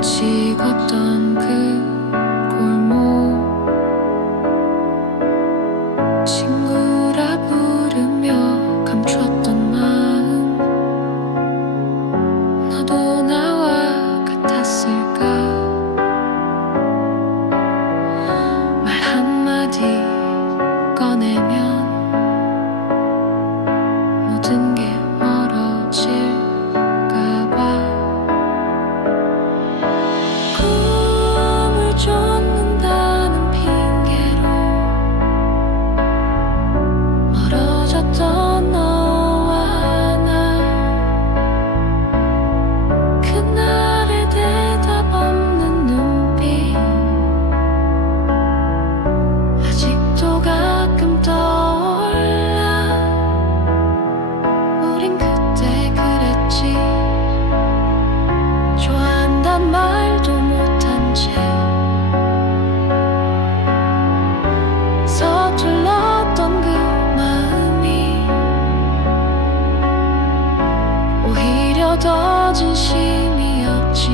같이 걷던 그 골목 친구라 부르며 감췄던 마음 너도 나와 같았을까 말 한마디 꺼내면 모든 게 멀어질까 봐 꿈을 쫓는다는 핑계로 멀어졌던 너와 나 그날의 대답 없는 눈빛 아직도 가끔 떠올라 우린 그때 그랬지 좋아한단 말도 못한 채 서툴렀던 그 마음이 오히려 더 진심이었지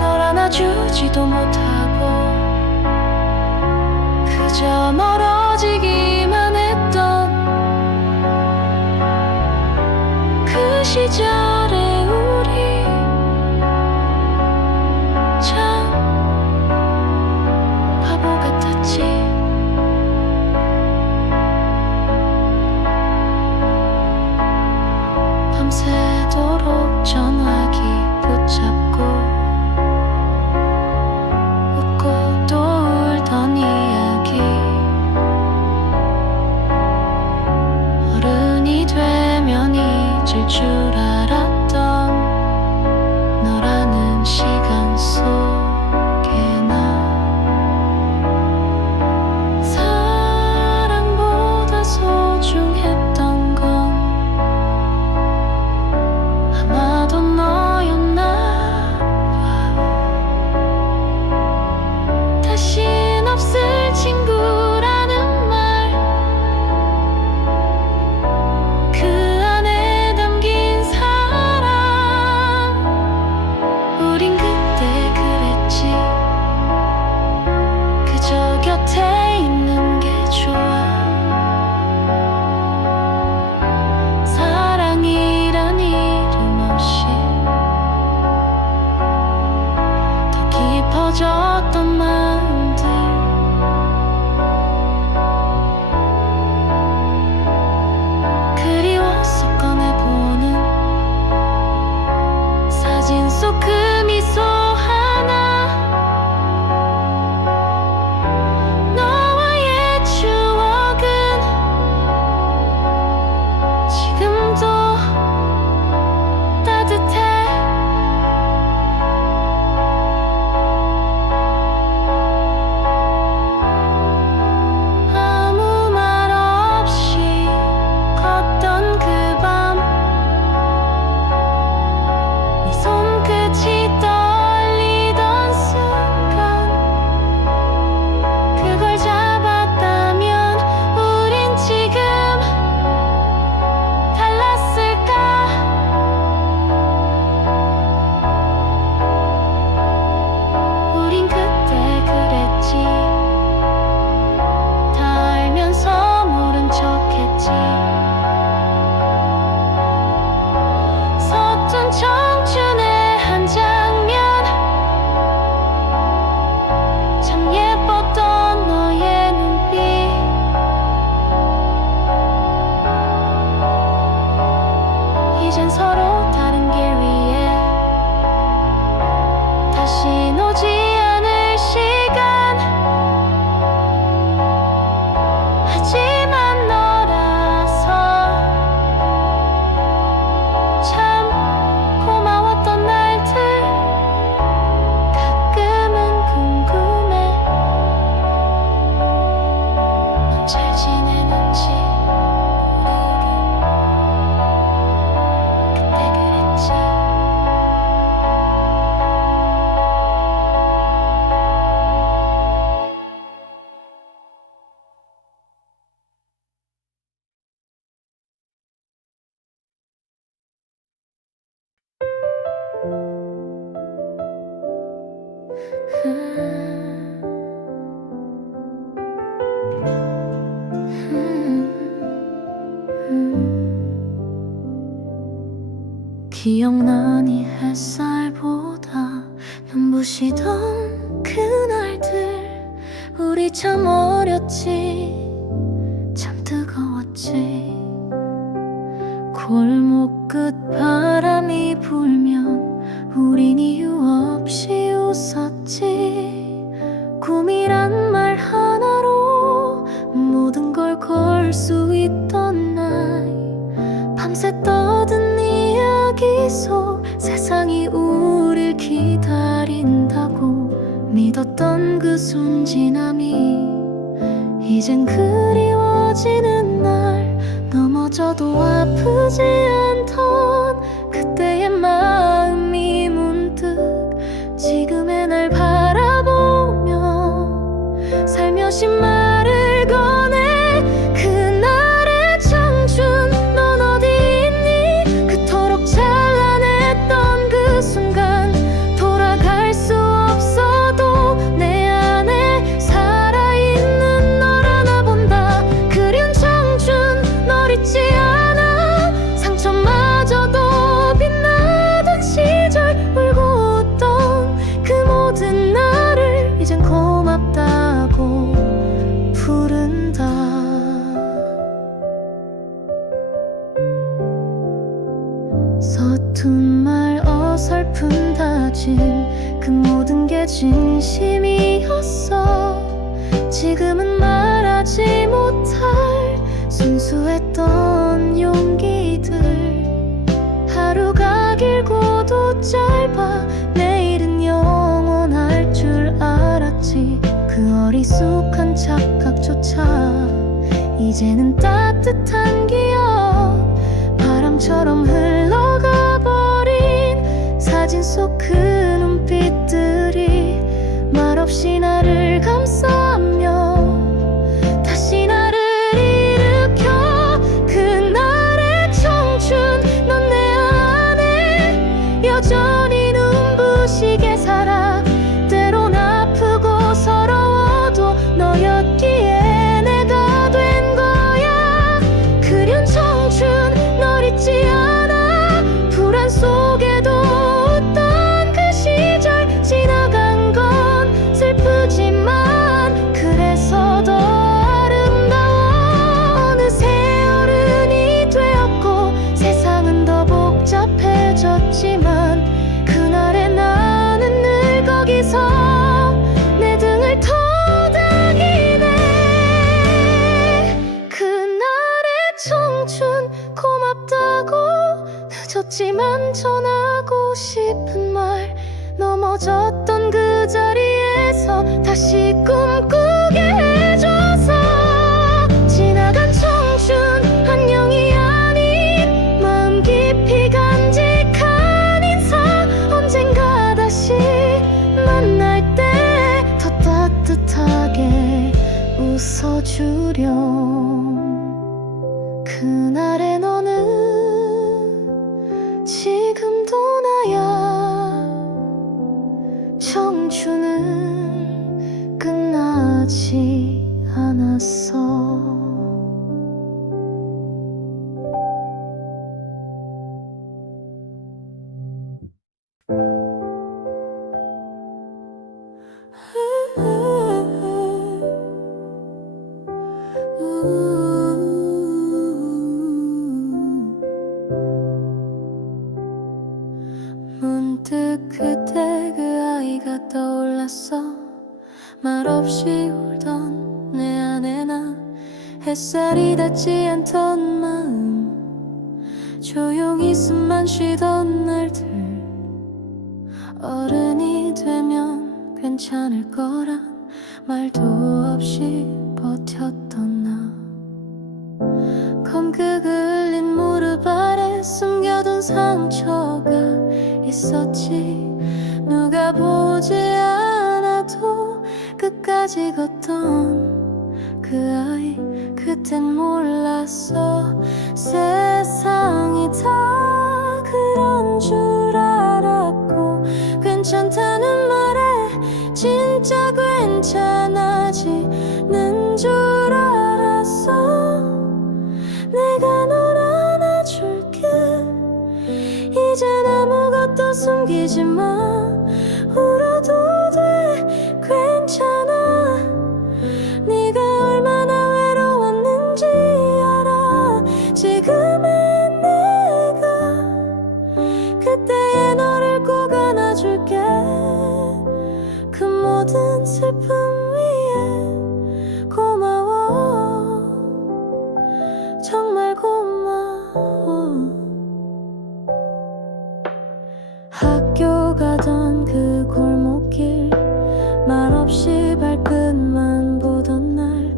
널 안아주지도 못하고 그저 멀어지기만 했던 그 시절의 우리 참 바보 같았지 밤새도록 전화기 붙잡고 웃고 또 울던 이야기 어른이 되면 잊을 줄 알았던 너라는 시간 속에 나 사랑보다 소중했던 건 아마도 너였나 봐 다신 없을 친구라는 말 그 안에 담긴 사랑 우린 그때 그랬지 그저 곁에 있는 게 좋아 사랑이란 이름 없이 더 깊어졌던 마음들 그리워서 꺼내보는 사진 속 그 미소 하나 너와의 추억은 지금도 따뜻해 아무 말 없이 걷던 그 밤 네 손끝이 떨리던 순간 그걸 잡았다면 우린 지금 달랐을까 우린 그때 그랬지 다 알면서 모른 척했지 서툰 청춘의 한 장면 참 예뻤던 너의 눈빛 이젠 서로 다른 길 위에 다신 오지 않을 시간 하지만 너라서 참 고마웠던 날들 가끔은 궁금해 넌 잘 지내는지 모르고 그때 기억나니 햇살보다 눈부시던 그날들. 우리 참 어렸지, 참 뜨거웠지. 골목 끝 바람이 불면 우린 이유 없이 웃었지. 꿈이란 말 하나로 모든 걸 걸 수 있던 나이. 밤새 떠든 이야기 속 세상이 우릴 기다린다고 믿었던 그 순진함이 이젠 그리워지는 날. 넘어져도 아프지 않던 그때의 마음이 문득 지금의 날 바라보며 살며시 말을 꺼내. 그날의 청춘 넌 어디 있니? 그토록 찬란했던 그 순간 돌아갈 수 없어도 내 안에 살아있는 널 안아본다. 그리운 청춘 널 잊지 않아. 상처마저도 빛나던 시절 울고 웃던 그 모든 나를 이젠 고맙다고 부른다. 서툰 말 어설픈 다짐 그 모든 게 진심이었어. 지금은 말하지 못할 순수했던 용기들. 하루가 길고도 짧아 내일은 영원할 줄 알았지. 그 어리숙한 착각조차 이제는 따뜻한 기억. 바람처럼 흘러가 버린 사진 속 그 눈빛들이 말없이 나를 감싸며 다시 나를 일으켜. 그날의 청춘 넌 내 안에 여전히 눈부시게 살아. 때론 아프고 서러워도 너였기에 내가 된 거야. 그리운 청춘 널 잊지 않아. 불안 속에도 웃던 그 시절 지나간 건 슬프지만 그래서 더 아름다워. 어느새 어른이 되었고 세상은 더 복잡해졌지만 그날의 나는 늘 거기서 내 등을 토닥이네. 그날의 청춘 고맙다고 늦었지만 전하고 싶은 말. 넘어졌던 그 자리에서 다시 꿈꾸게 해줘서. 지나간 청춘 안녕이 아닌 마음 깊이 간직한 인사. 언젠가 다시 만날 때 더 따뜻하게 웃어주렴. 그날의 너는 지금도 나야. 청춘은 끝나지 않았어. 문득 그때 그 아이가 떠올랐어. 말없이 울던 내 안에 나. 햇살이 닿지 않던 마음. 조용히 숨만 쉬던 날들. 어른이 되면 괜찮을 거란 말도 없이 버텼던 나. 검게 흘린 무릎 아래 숨겨둔 상처가 있었지. 누가 보지 않아도 끝까지 걷던 그 아이. 그땐 몰랐어 세상이 다 그런 줄 알았고. 괜찮다는 말에 진짜 괜찮아지는 줄 알았어. 내가 널 안아줄게. 이젠 아무것도 숨기지 마. 울어도 돼, 괜찮아. 네가 얼마나 외로웠는지 알아. 지금의 내가 그때의 너를 꼭 안아줄게. 그 모든 슬픔 위에 고마워. 정말 고마워. 학교 가던 그 골목길, 말없이 발끝만 보던 날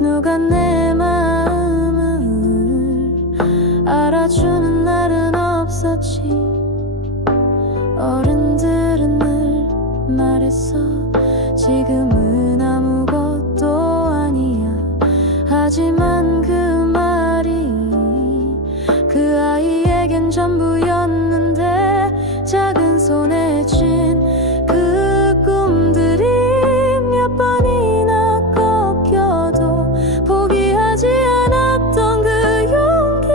누가 내 마음을 알아주는 날은 없었지. 어른들은 늘 말했어, 지금은 아무것도 아니야. 하지만 그 말이 그 아이에겐 전부였는데, 작은 손에 쥔 그 꿈들이 몇 번이나 꺾여도 포기하지 않았던 그 용기,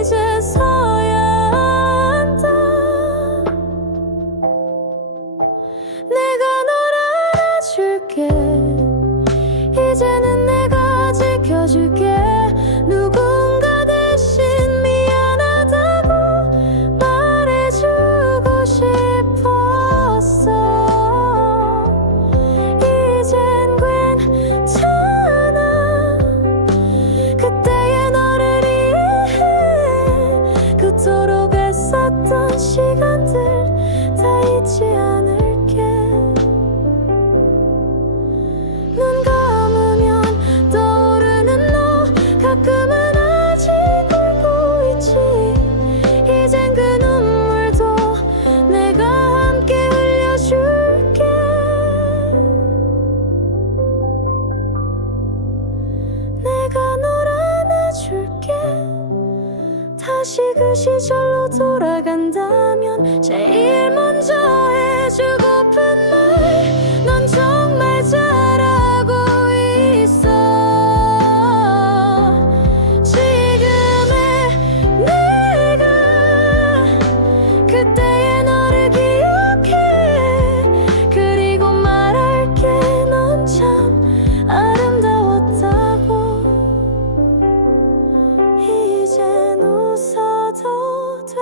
이제서야 안다. 내가 널 안아줄게. 이제는 내가 지켜줄게. 누군가 대신 미안하다고 말해주고 싶었어. 이젠 괜찮아. 그때의 너를 이해해. 그토록 애썼던 시간들 다 잊지 않을게. 눈 감으면 떠오르는 너, 가끔은 아직 울고 있지. 이젠 그 눈물도 내가 함께 흘려줄게. 내가 널 안아줄게. 다시 그 시절로 돌아간다면 제일 먼저 해주고픈 말, 넌 정말 잘하고 있어. 지금의 내가 그때의 너를 기억해. 그리고 말할게, 넌 참 아름다웠다고. 이젠 웃어도 돼.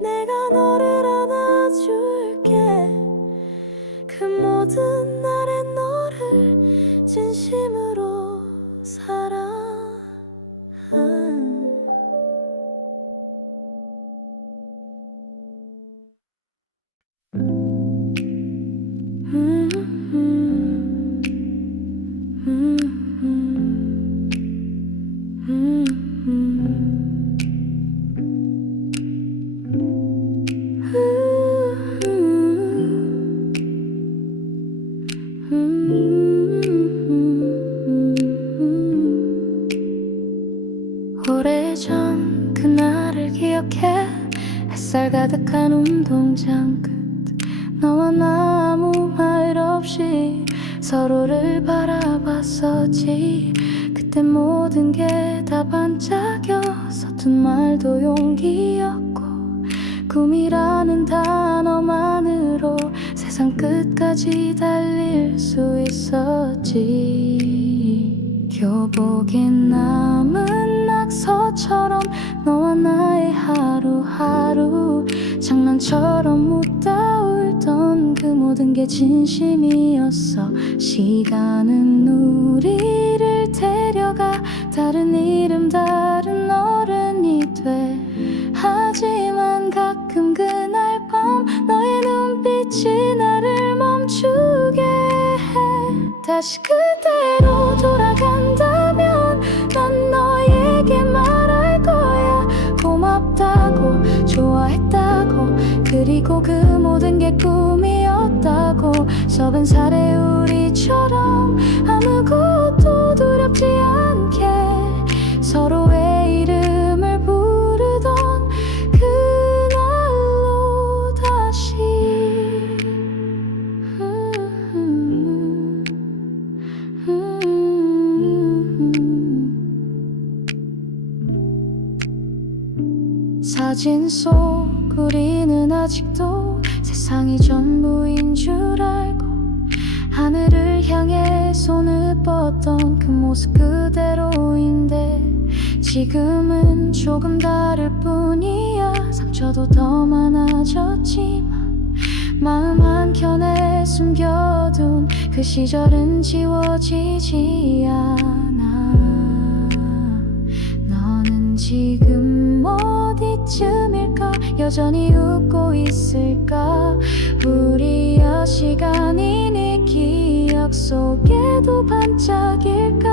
내가 너를 안아줄게. 그 모든 날의 너를 진심으로 사랑해. 오래전 그날을 기억해. 햇살 가득한 운동장 끝, 너와 나 아무 말 없이 서로를 바라봤었지. 그때 모든 게 다 반짝여. 서툰 말도 용기였고, 꿈이라는 단어만으로 세상 끝까지 달릴 수 있었지. 교복에 남은 낙서처럼 너와 나의 하루하루, 장난처럼 웃다 울던 그 모든 게 진심이었어. 시간은 우리를 데려가 다른 이름 다른 어른이 돼. 하지만 가끔 그날 밤 너의 눈빛이 나를 멈추게 해. 다시 그대로 돌아간다면 난 너에게 말할 거야. 고맙다고, 좋아했다고, 그리고 그 모든 게 꿈이었다고. 30살의 우리처럼 아무것도 두렵지 않게 서로의 이름을 부르던 그날로 다시 사진 속 우리는 아직도 세상이 전부인 줄 알고 하늘을 향해 손을 뻗던 그 모습 그대로인데 지금은 조금 다를 뿐이야. 상처도 더 많아졌지만 마음 한켠에 숨겨둔 그 시절은 지워지지 않아. 너는 지금 어디쯤일까? 여전히 웃고 있을까? 우리의 시간이 네 기억 속에도 반짝일까?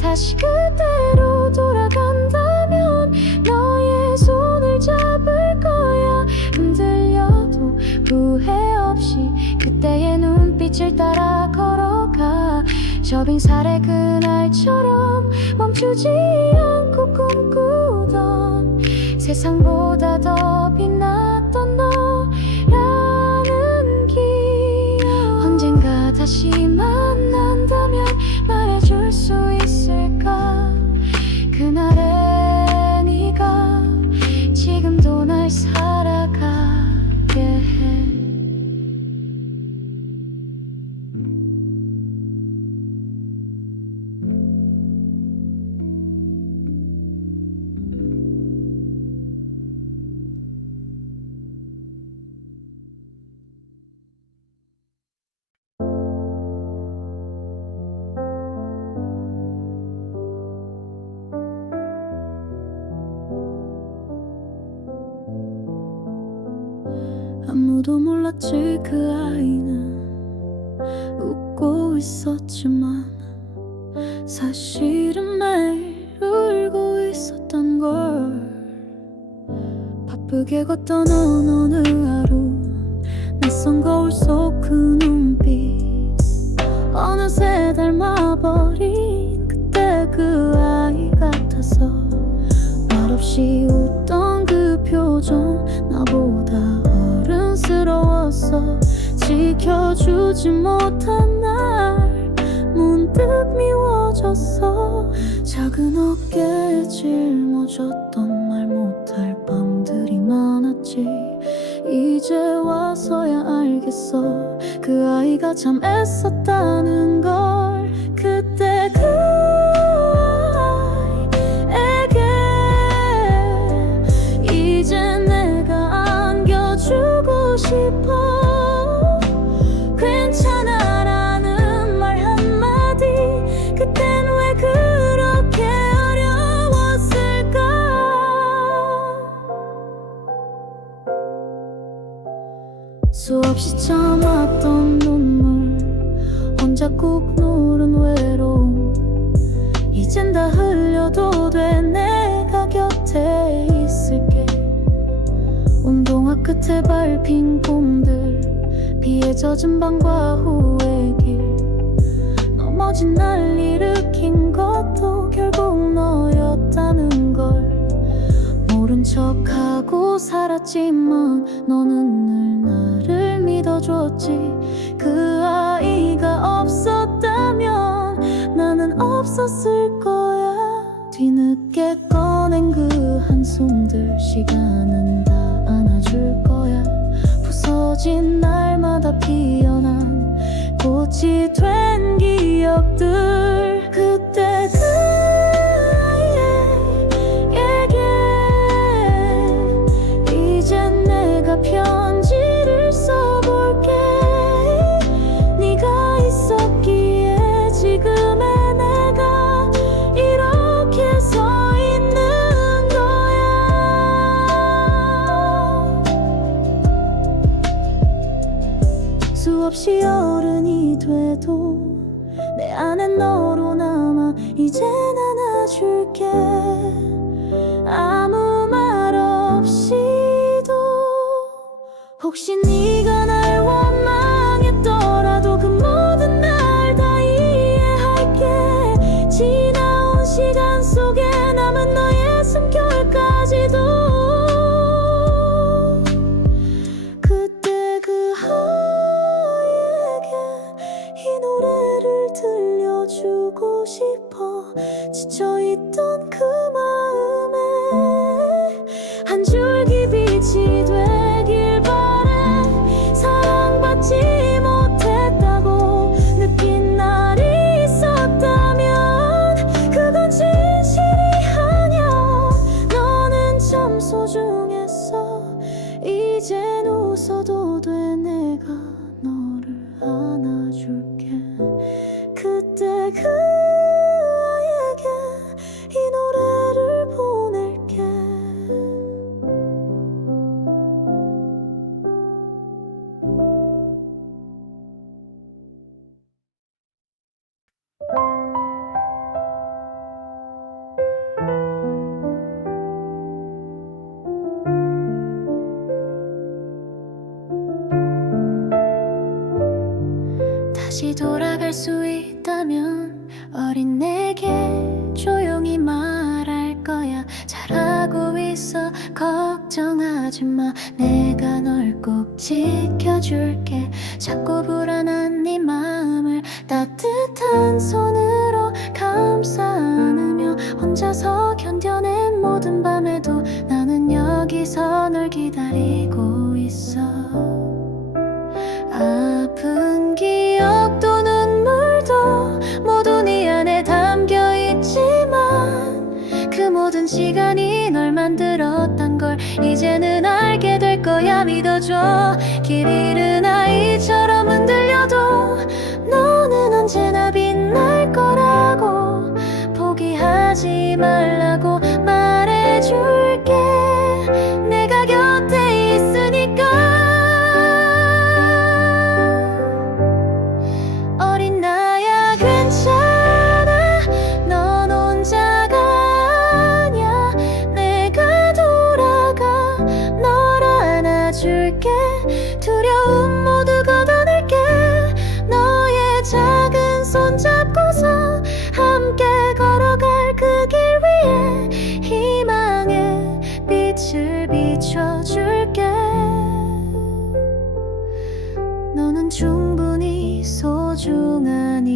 다시 그대로 돌아간다면 너의 손을 잡을 거야. 흔들려도 후회 없이 그때의 눈빛을 따라 걸어가. 저 빙살의 그날처럼 멈추지 않고 꿈꾸던 세상보다 더 빛났던 너라는 기억. 언젠가 다시 만난다면 말해줄 수 있을까? 그날의 네가 지금도 날 살아가게 해. 아무도 몰랐지 그 아이는 웃고 있었지만 사실은 매일 울고 있었던 걸. 바쁘게 걷던 어느 하루 낯선 거울 속 그 눈빛 어느새 닮아버린 그때 그 아이 같아서 말없이 웃던 그 표정 나보다 어른스러웠어. 지켜주지 못한 날 문득 미워졌어. 작은 어깨에 짊어졌던 말 못할 밤들이 많았지. 이제 와서야 알겠어 그 아이가 참 애썼다는 걸. 그때 그 아이에게 이제 내가 안겨주고 싶어. 괜찮아라는 말 한마디 그땐 왜 그렇게 어려웠을까? 수없이 참았던 눈물 혼자 꾹 누른 외로움 이젠 다 흘려도 돼. 내가 곁에 있을게. 운동화 끝에 밟힌 봄들 비에 젖은 방과 후의 길 넘어진 날 일으킨 것도 결국 너였다는 걸. 모른 척하고 살았지만 너는 늘 나를 믿어줬지. 그 아이가 없었다면 나는 없었을 거야. 뒤늦게 꺼낸 그 한숨들 시간은 다 안아줄 거야. 부서진 날마다 피어난 꽃이 된 기억들. 그때 그 아이에게 이젠 내가 편지를 써볼게. 네가 있었기에 지금의 내가 이렇게 서 있는 거야. 수없이 어른이 돼도 내 안엔 너로 남아. 이젠 안아줄게. 아무 말 없이도. 혹시 네가 날 원망했더라도 그 모든 날 다 이해할게. 지나온 시간 속에 남은 너의 숨결까지도. 그때 그 아이에게 이 노래를 들려주고 싶어. 지쳐있던 그 마음 다시 돌아갈 수 있다면 어린 내게 조용히 말할 거야. 잘하고 있어, 걱정하지 마. 내가 널 꼭 지켜줄게. 작고 불안한 네 마음을 따뜻한 손으로 감싸 안으며 혼자서 견뎌낸 모든 밤에도 나는 여기서 널 기다리고 있어. 아픈 기억도 눈물도 모두 네 안에 담겨 있지만 그 모든 시간이 널 만들었단 걸 이제는 알게 될 거야. 믿어줘. 길 잃은 아이처럼 흔들려도 너는 언제나 빛날 거라고. 포기하지 말라고 말해줄게. 내가 곁에 있으니까. 어린 나야 괜찮아. 넌 혼자가 아니야. 내가 돌아가 널 안아줄게. 두려움 모두 걷어낼게. 너의 작은 손 잡고서 함께 걸어갈 그 길 위에 희망의 빛을 비춰줄게. 너는 충분히 소중하니까.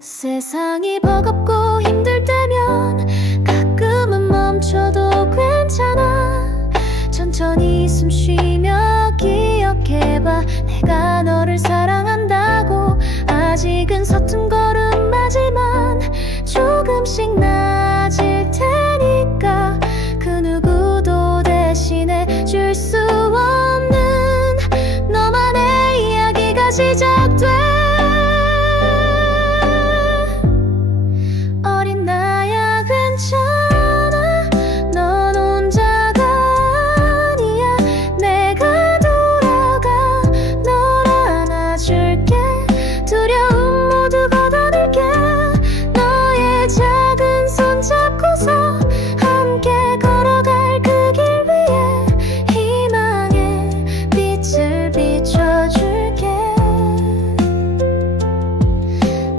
세상이 버겁고 힘들 때면 가끔은 멈춰도 괜찮아. 천천히 숨 쉬며 기억해봐. 내가 너를 사랑한다고. 아직은 서툰 걸음마지만 조금씩 나아질 테니까. 그 누구도 대신해 줄 수 없는 너만의 이야기가 시작돼. 어린 나야 괜찮아. 넌 혼자가 아니야. 내가 돌아가 널 안아줄게. 두려움 모두 걷어낼게. 너의 작은 손 잡고서 함께 걸어갈 그 길 위에 희망의 빛을 비춰줄게.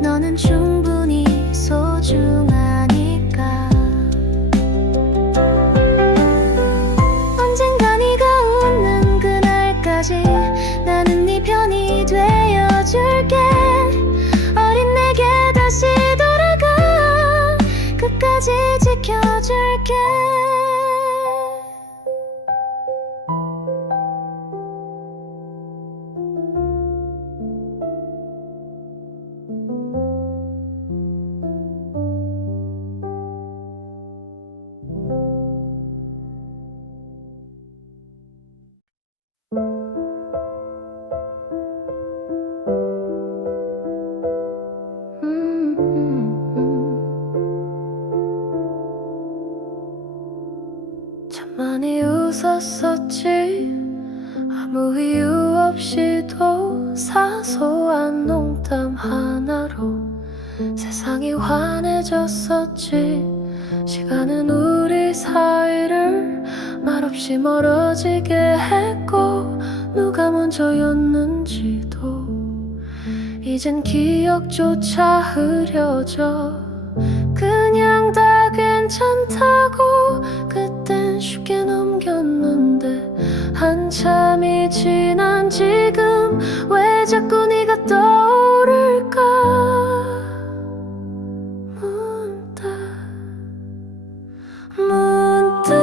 너는 충분히 소중하니까. 언젠가 네가 웃는 그날까지 나는 네 편이 되어줄게. 어린 내게 다시 돌아가 끝까지 지켜줄게. 참 많이 웃었었지. 아무 이유 없이도 사소한 농담 하나로 세상이 환해졌었지. 시간은 우리 사이를 말없이 멀어지게 했고 누가 먼저였는지도 이젠 기억조차 흐려져. 그냥 다 괜찮다고 그땐 쉽게 넘겼는데 한참이 지난 지금 왜 자꾸 네가 떠오를까. 문득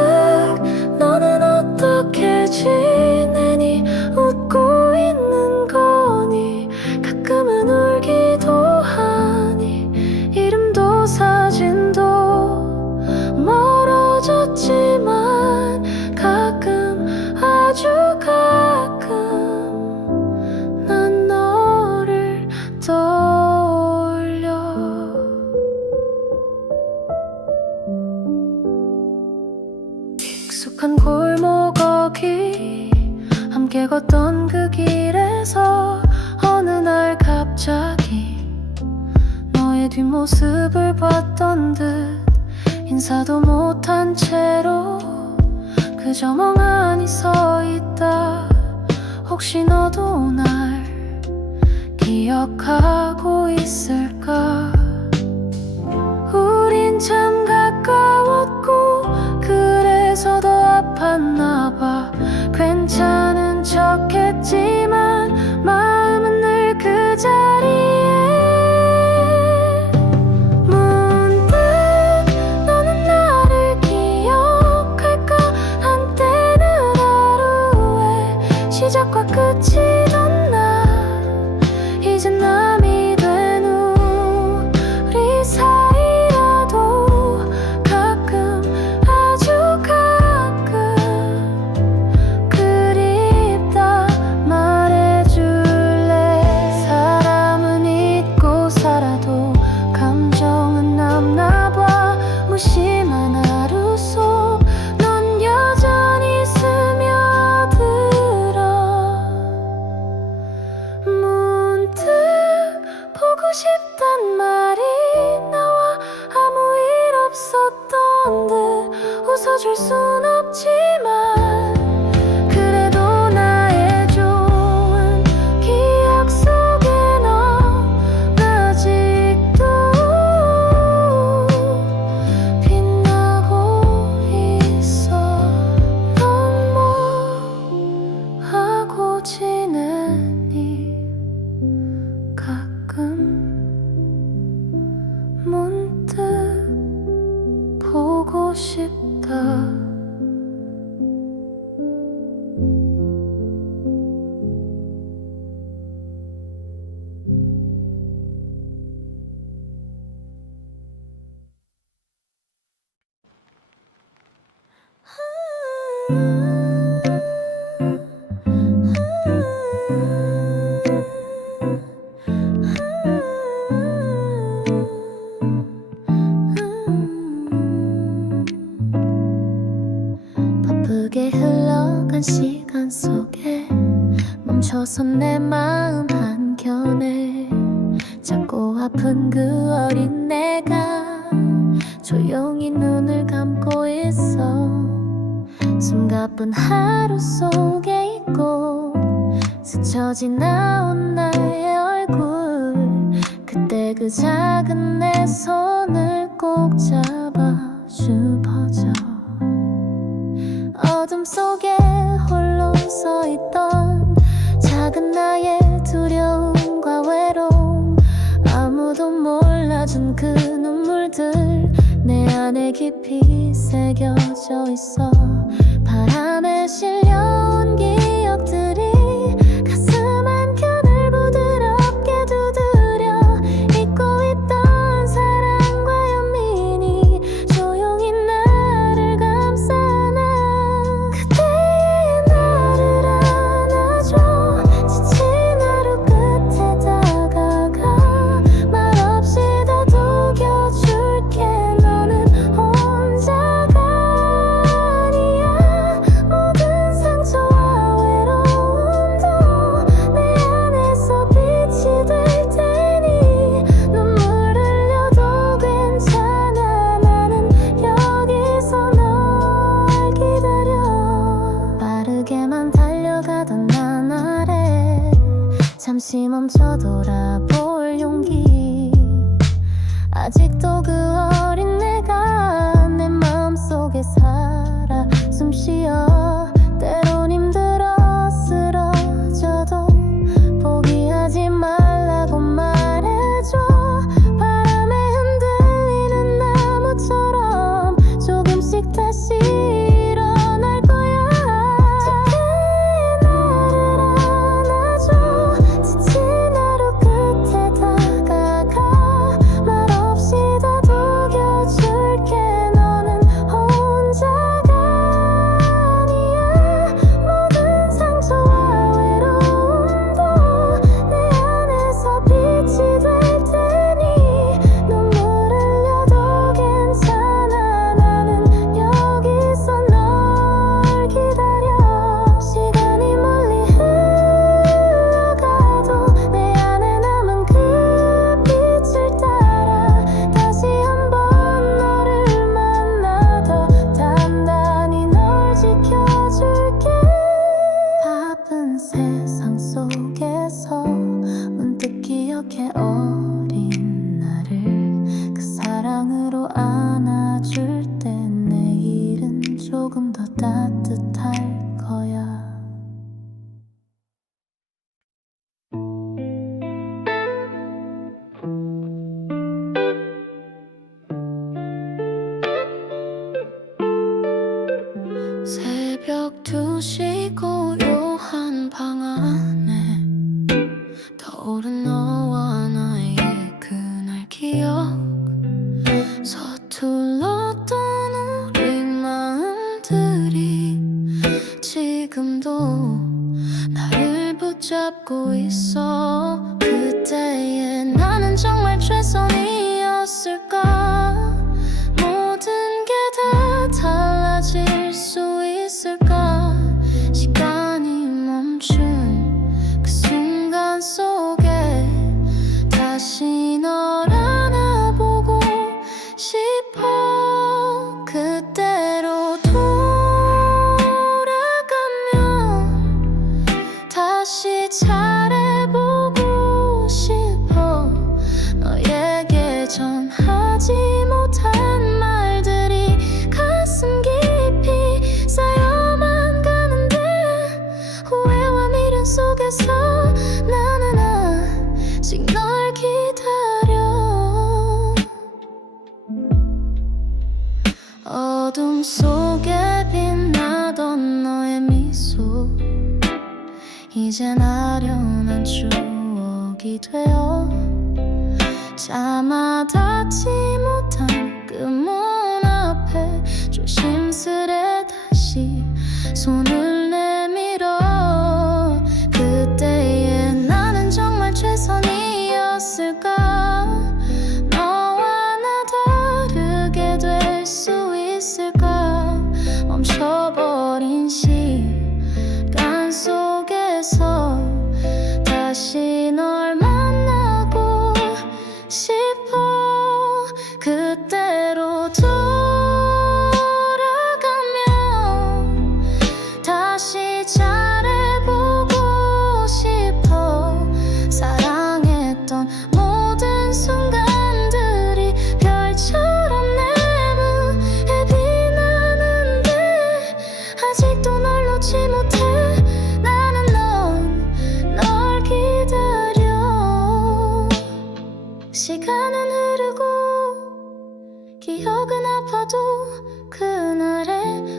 너는 어떻게 지내니. 웃고 있는 거니. 가끔은 울기도 하니. 이름도 사진도 멀어졌지만 가끔 아주 가끔 난 너를 떠올려. 익숙한 골목 어기 함께 걷던 그 길에서 어느 날 갑자기 너의 뒷모습을 봤던 듯 인사도 못한 채로 그저 멍하니 서 있다. 혹시 너도 날 기억하고 있을까? 우린 참 가까웠고 그래서 더 아팠나 봐. 괜찮은 척 했지만 마음은 늘 그 자리에. 문득 너는 나를 기억할까? 한때는 하루의 시작과 끝이던 나, 이젠 남이 된 우리 사이라도 가끔, 아주 가끔 그립다 말해줄래? 사람은 잊고 살아도 감정은 남나봐. 무심한 하루 속 넌 여전히 스며들어. 문득 보고 싶단 말이 나와. 아무 일 없었던 듯 웃어줄 순 없지만 그래도 나의 좋은 기억 속에 넌 아직도 빛나고 있어. 넌 뭐 하고 지내니? 가끔 문득 보고 싶다. 바쁘게 흘러간 시간 속에 멈춰선 내 마음 한켠에 작고 아픈 그 어린 내가 조용히 눈을 감고 있어. 숨가쁜 하루 속에 있고 스쳐 지나온 나의 얼굴. 그때 그 작은 내 손을 꼭 잡아 싶어져. 어둠 속에 홀로 서 있던 작은 나의 두려움과 외로움, 아무도 몰라준 그 눈물들 내 안에 깊이 새겨져 있어. 바람에 실려온 기억들이 가슴 한켠을 부드럽게 두드려. 잊고 있던 사랑과 연민이 조용히 나를 감싸나. 그때의 나를 안아줘. 지친 하루 끝에 다가가 말없이 다독여줄게. 너는 혼자가 아니야. 모든 상처와 외로움도 내 안에서 빛이 될 테니 눈물 흘려도 괜찮아. 나는 여기서 널 기다려. 빠르게만 달려가던 난 아래 잠시 멈춰 돌아볼 용기. 아직도 그 어린 내가 내 마음속에 살아 숨쉬어. 때론 힘들어 쓰러져도 포기하지 말라고 말해줘. 바람에 흔들리는 나무처럼 조금씩 다시 일어날 거야. 작게 나를 안아줘. 지친 하루 안아줄 때 내일은 조금 더 따뜻할 거야. 새벽 2시 고요한 방 안에 떠오른 너와 나의 그날 기억, 서툴렀던 우리 마음들이 지금도 나를 붙잡고 있어. 그때의 나는 정말 최선이었을까? 모든 게 다 달라질 수 있을까? 시간이 멈춘 그 순간 속에 다시 널 안아보고 싶어. 그때로 돌아가면 다시 잘해보고 싶어. 너에게 전하지 못한 말들이 가슴 깊이 쌓여만 가는데, 후회와 미련 속에서 나는 아직 널 기다려. 어둠 속에 빛나던 너의 미소, 이젠 아련한 추억이 되어 차마 닿지 못한 그 문 앞에 조심스레 다시 손을 내밀어. 그때의 나는 정말 최선이었을까? 너와 나 다르게 될 수 있을까? 멈춰버린 시간 속에서 다시 널 만나고 싶어. 그때로 돌아가면 다시 잘해보고 싶어. 사랑했던 모든 순간들이 별처럼 내 맘에 빛나는데, 아직도 널 놓지 못해. 나는 널 기다려. 시간은 흐르고 기억은 아파도 그날의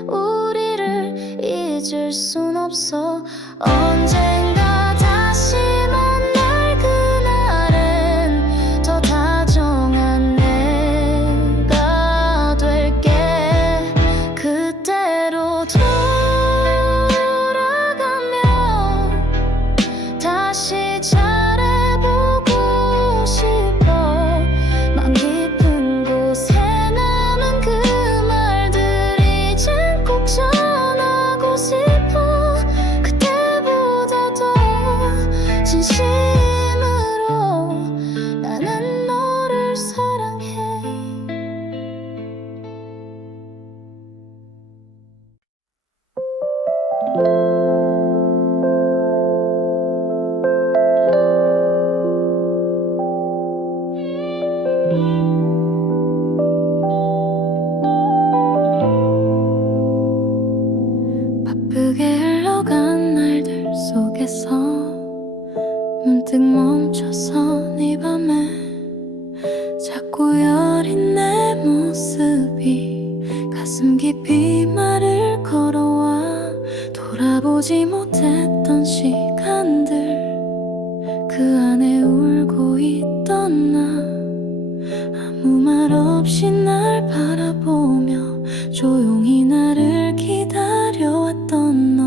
우리를 잊을 순 없어. 언젠가 다시 만날 그날엔 더 다정한 내가 될게. 그때로 돌아가면 다시 잘해보고 싶어. 맘 깊은 곳에 남은 그 말들 이젠 꼭 전하고 싶어. 그때보다 더 진심으로 나는 너를 사랑해. 바쁘게 흘러간 날들 속에서 문득 멈춰선 이 밤에 자꾸 여린 내 모습이 가슴 깊이 말을 걸어와. 돌아보지 못했던 시간들, 그 안에 울고 있던 나, 아무 말 없이 날 바라보며 조용히 나를 기다려왔던 너.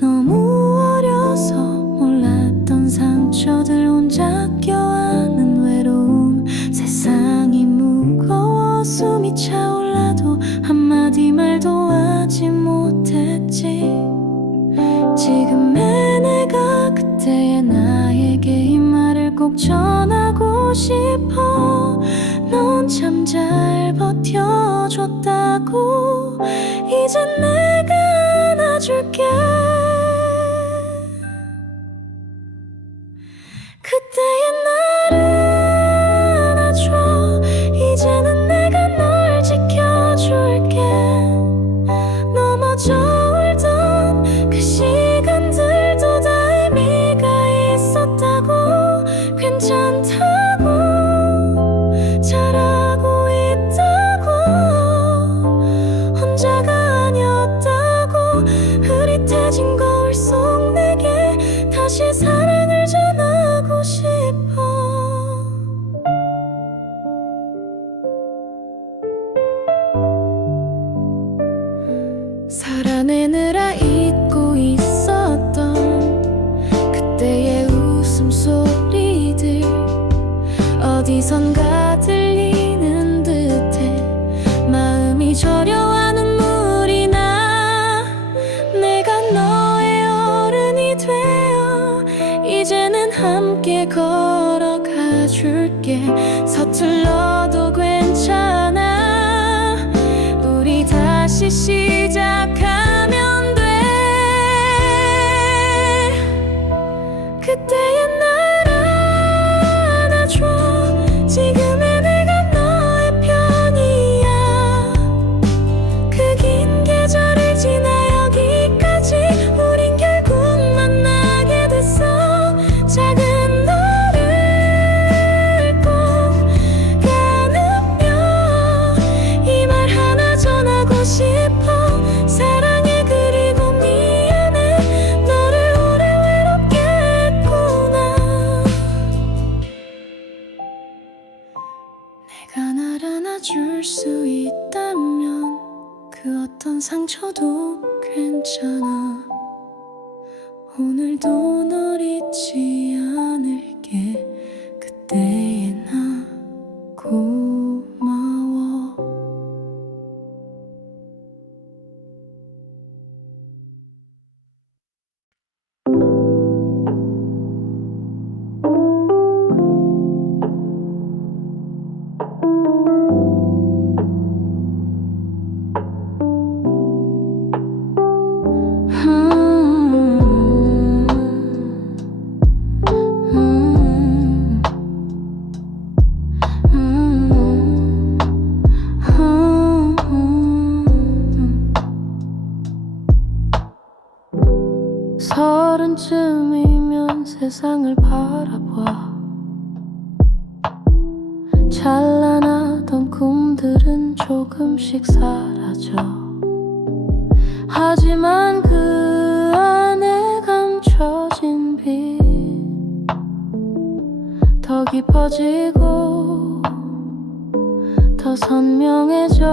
너무 어려서 몰랐던 상처들 혼자 껴안는 외로움. 세상이 무거워 숨이 차올라도 한마디 말도 하지 못했지. 지금의 내가 그때의 나에게 이 말을 꼭 전하고 싶어. 넌 참 잘 버텨줬다고. 이젠 내가 안아줄게. 그때의 나를 안아줘. 이제는 내 안아줄 수 있다면 그 어떤 상처도 괜찮아. 오늘도 널 잊지 않을게. 그때의 나 고마워. 서른쯤이면 세상을 바라봐. 찬란하던 꿈들은 조금씩 사라져. 하지만 그 안에 감춰진 빛 더 깊어지고 더 선명해져.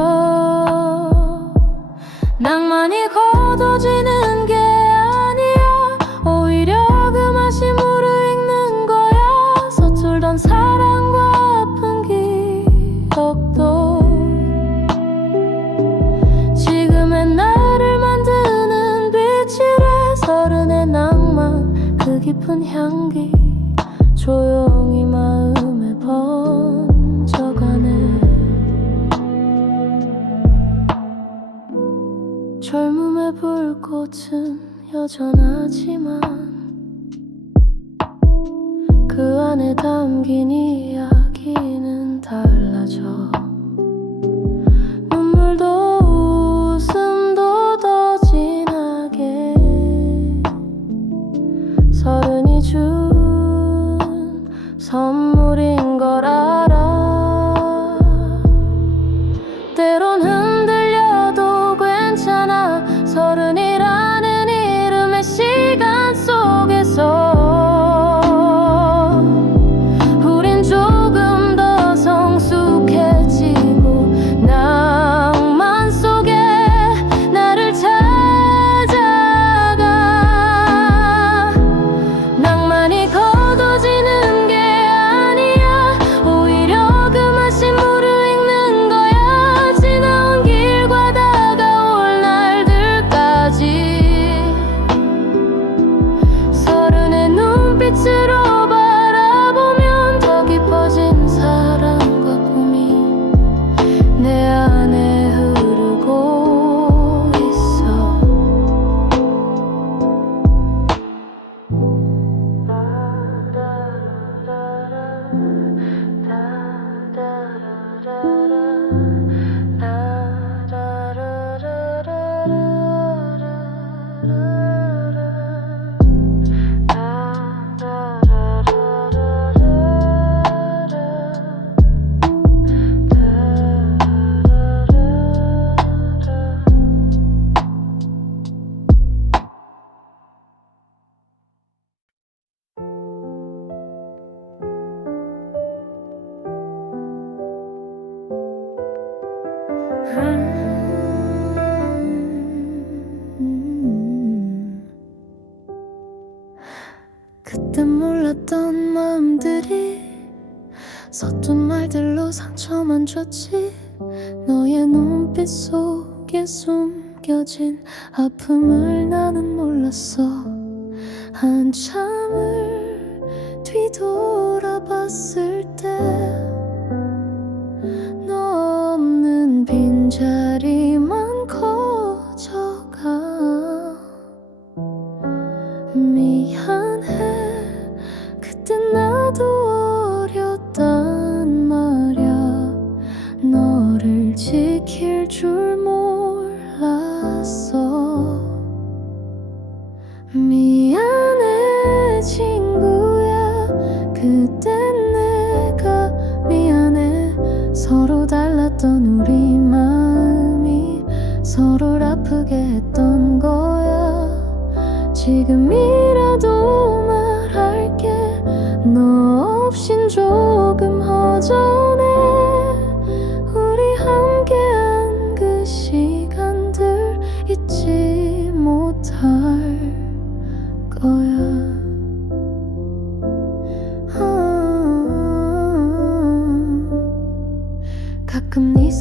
낭만이 걷어지는 게 아니야. 오히려 그 맛이 무르익는 거야. 서툴던 사랑과 아픈 기억도 지금의 나를 만드는 빛이래. 서른의 낭만 그 깊은 향기 조용히 마음에 번져가네. 젊음의 불꽃은 여전하지만 그 안에 담긴 이야기는 달라져. 눈물도 웃음도 더 진하게 서른이 준 선물인 걸 알아. 때론 흔들려도 괜찮아. 서른이라는 이름의 시간 속에서 우린 조금 더 성숙해지고 낭만 속에 나를 찾아가. 낭만이 걷어지는 게 아니야. 오히려 그 맛이 무르익는 거야. 지나온 길과 다가올 날들까지 서른의 눈빛으로 바라보면 더 깊어진 사랑과 꿈이 내 안에 흐르고 있어. 그땐 몰랐던 마음들이 서툰 말들로 상처만 줬지. 너의 눈빛 속에 숨겨진 아픔을 나는 몰랐어. 한참을 뒤돌아봤을 때 너 없는 빈자리만 커져가. 미안해. 그땐 나도 어렸단 말야. 너를 지킬 줄 몰랐어. 미안해 친구야. 그땐 내가 미안해. 서로 달랐던 우리 마음이 서로를 아프게 했던 거야. 지금이라도 말할게. 너 없인 조금 허전해. 우리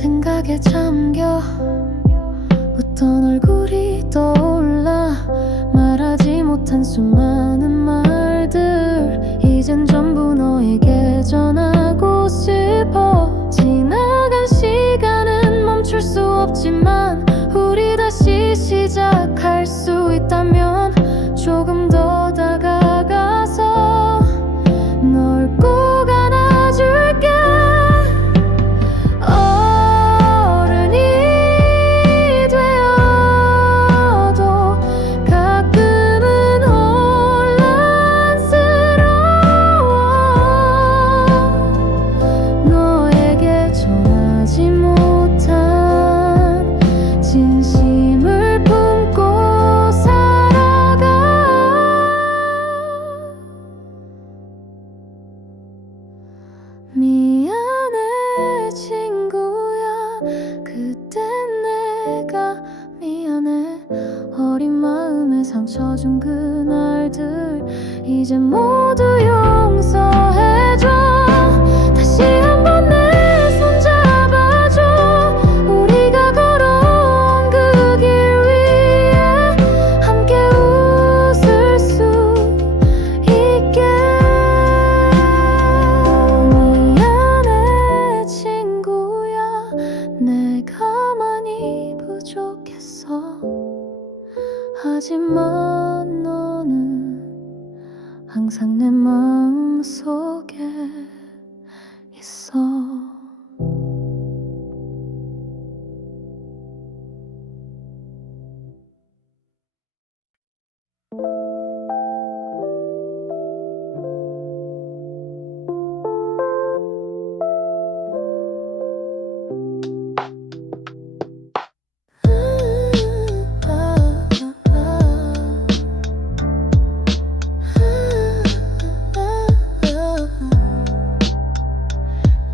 생각에 잠겨 웃던 얼굴이 떠올라 말하지 못한 수많은 말들 이젠 전부 너에게 전하고 싶어. 지나간 시간은 멈출 수 없지만 우리 다시 시작할 수 있다면 조금 더 다가가서 널 꼭 안아줄게. 어른이 되어도 가끔은 혼란스러워. 너에게 전하지 못한 진심을 품고 살아가. 미안해 친구야, 그땐 내가 미안해. 어린 마음에 상처 준 그날들 이제 모두 용서해줘. 다시 한번 내 손 잡아줘. 우리가 걸어온 그 길 위에 함께 웃을 수 있게. 미안해 친구야, 내가 많이 부족했어. 하지만 너는 항상 내 마음속에 있어.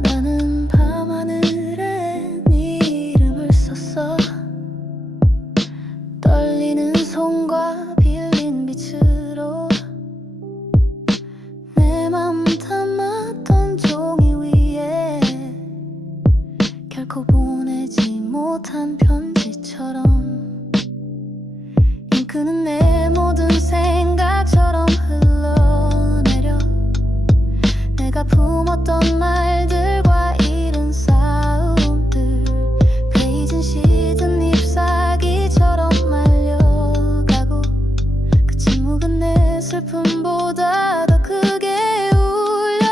나는 밤하늘에 네 이름을 썼어. 떨리는 손과 빌린 빛으로 내 맘 담았던 종이 위에 결코 보내지 못한 편지처럼 잉크는 내 모든 생각처럼 흘러내려. 내가 품었던 말들과 잃은 싸움들 페이진 시든 잎사귀처럼 말려가고 그 침묵은 내 슬픔보다 더 크게 울려.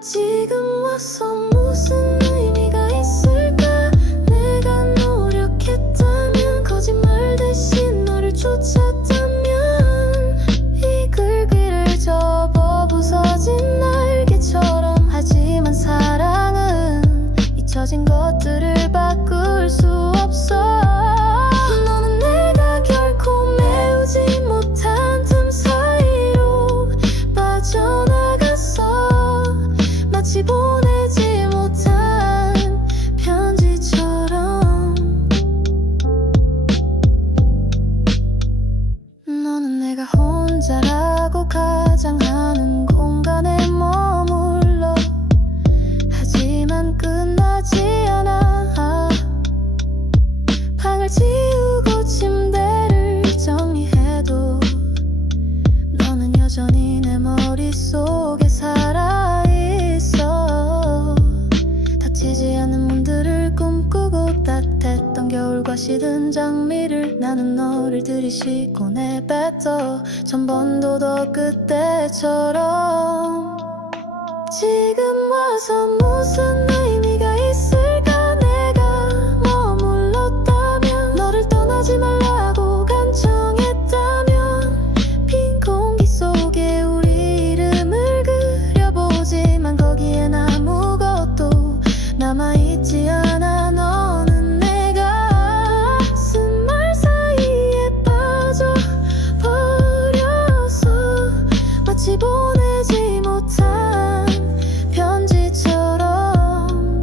지금 와서 무슨 의미가 있을까? 내가 노력했다면 거짓말 대신 너를 쫓았다면 이 글귀를 접어 부서진 날개처럼. 하지만 사랑은 잊혀진 것들을 바꿀 수 없어. 너는 내가 결코 메우지 못한 틈 사이로 빠져나갔어. 마치 보내지 못한 편지처럼. 너는 내가 혼자라고 가장하는 공간에 머물러. 하지만 끝나지 않아. 방을 치우고 침대를 정리해도 너는 여전히 내 머릿속에 살아있어. 닫히지 않는 문들을 꿈꾸고 따뜻했던 겨울과 시든 장미를 나는 너를 들이쉬고 내뱉어. 천번도 더 그때처럼. 지금 와서 무슨 의미가 있을까? 내가 머물렀다면 너를 떠나지 말라고 간청했다면 빈 공기 속에 우리 이름을 그려보지만 거기엔 아무것도 남아있지 않아. 너는 내가 쓴 말 사이에 빠져버려서 마치 보내지 못한 편지처럼.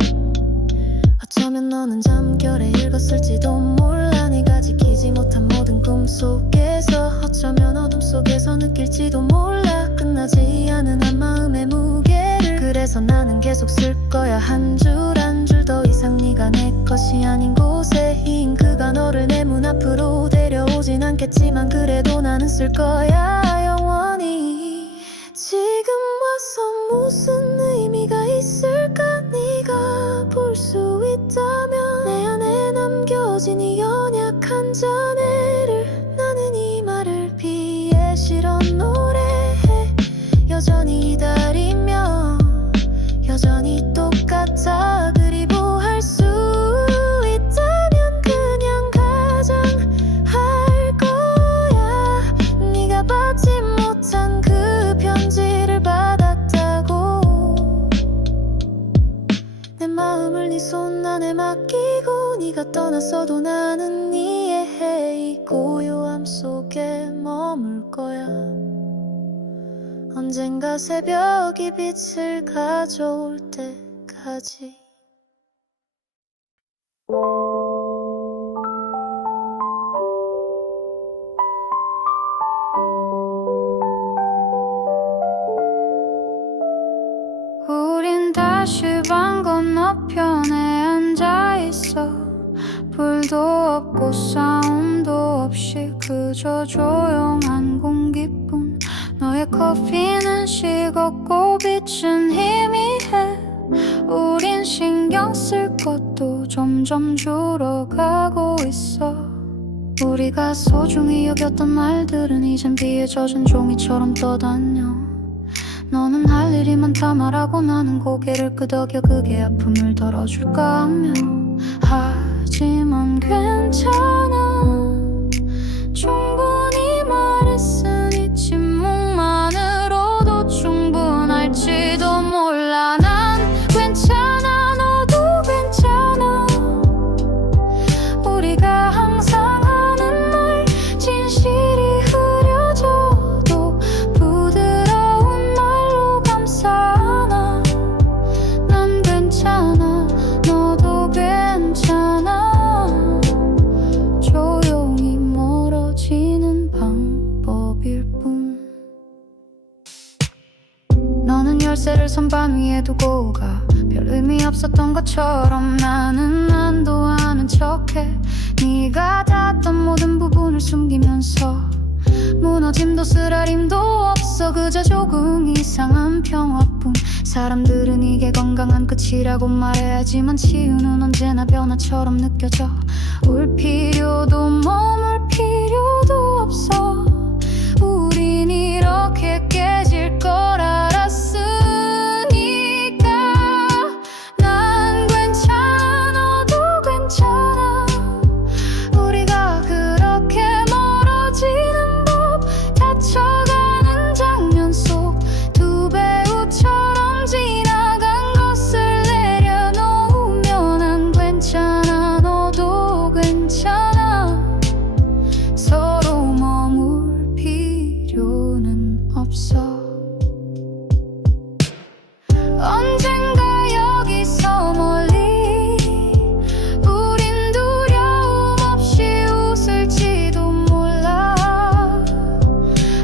어쩌면 너는 잠결에 읽었을지도 몰라. 네가 지키지 못한 모든 꿈 속에서 어쩌면 어둠 속에서 느낄지도 몰라. 끝나지 않은 한 마음의 무게를. 그래서 나는 계속 쓸 거야 한 줄 한 줄. 더 이상 네가 내가 내 것이 아닌 곳에 흰 그가 너를 내 문 앞으로 데려오진 않겠지만 그래도 나는 쓸 거야 영원히. 지금 와서 무슨 의미가 있을까? 네가 볼 수 있다면 내 안에 남겨진 이 연약한 잔해를 나는 이 말을 피해 실어 노래해. 여전히 기다리며 여전히 똑같아. 그리고 할 수 있다면 그냥 가장할 거야. 네가 받지 못한 그 편지를 받았다고. 내 마음을 네 손 안에 맡기고 네가 떠났어도 나는 이해해. 이 고요함 속에 머물 거야. 언젠가 새벽이 빛을 가져올 때까지. 우린 다시 방 건너편에 앉아있어. 불도 없고 싸움도 없이 그저 조용한 공기뿐. 너의 커피는 식었고 빛은 희미해. 우린 신경 쓸 것도 점점 줄어가고 있어. 우리가 소중히 여겼던 말들은 이젠 비에 젖은 종이처럼 떠다녀. 너는 할 일이 많다 말하고 나는 고개를 끄덕여 그게 아픔을 덜어줄까 하며. 하지만 괜찮아. 충분히 말했으니 침묵만으로도 충분할지도 몰라. 난 괜찮아. 너도 괜찮아. 우리가 항상 하는 말 진실이 흐려져도 부드러운 말로 감싸나. 난 괜찮아. 너도 괜찮아. 조용히 멀어지는 방법일 뿐. 너는 열쇠를 선반 위에 두고 가. 별 의미 없었던 것처럼 나는 안도하는 척해. 네가 닿았던 모든 부분을 숨기면서 무너짐도 쓰라림도 없어. 그저 조금 이상한 평화뿐. 사람들은 이게 건강한 끝이라고 말해야지만 치유는 언제나 변화처럼 느껴져. 울 필요도 머물 필요도 없어. 우린 이렇게 깨질 걸 알았으니까. 난 괜찮아. 너도 괜찮아. 우리가 그렇게 멀어지는 법 다쳐가는 장면 속 두 배우처럼 지나간 것을 내려놓으면 난 괜찮아. 너도 괜찮아. 서로 머물 필요는 없어. 언젠가 여기서 멀리 우린 두려움 없이 웃을지도 몰라.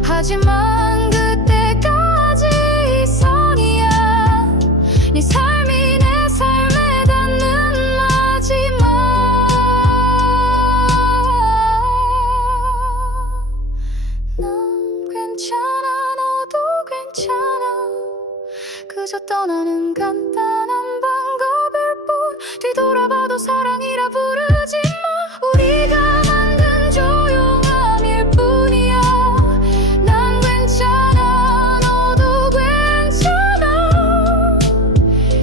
하지만 그때까지 이 선이야. 네 삶이 내 삶에 닿는 마지막. 난 괜찮아. 너도 괜찮아. 그저 떠나는 간단한 방법일 뿐. 뒤돌아봐도 사랑이라 부르지 마. 우리가 만든 조용함일 뿐이야. 난 괜찮아. 너도 괜찮아.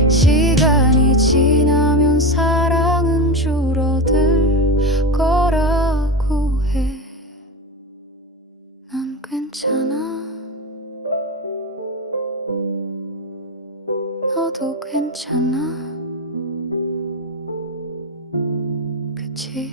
시간이 지나면 사랑은 줄어들 거라고 해. 난 괜찮아. 너도 괜찮아. 그치?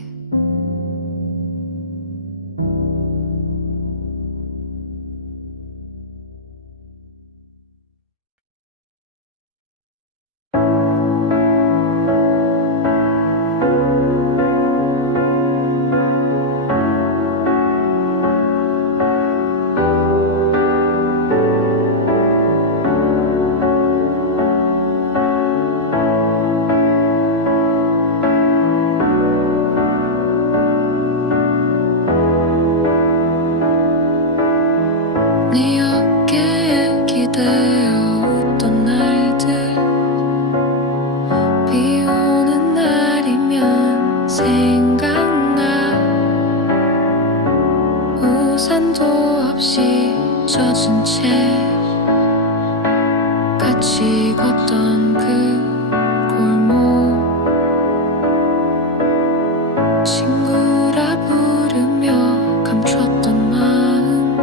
친구라 부르며 감췄던 마음,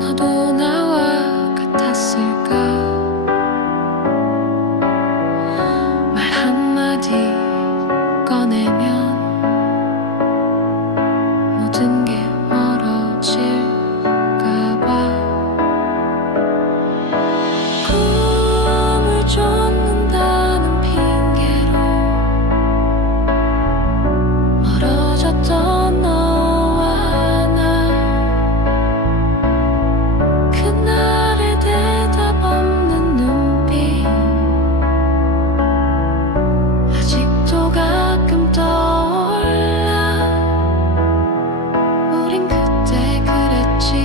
너도 나와 같았을까? 말 한마디 꺼내면 모든 게 멀어질까 봐. 꿈을 쫓는다는 핑계로 멀어졌던 너와 나, 그날의 대답 없는 눈빛 아직도 가끔 떠올라. 우린 그때 그랬지.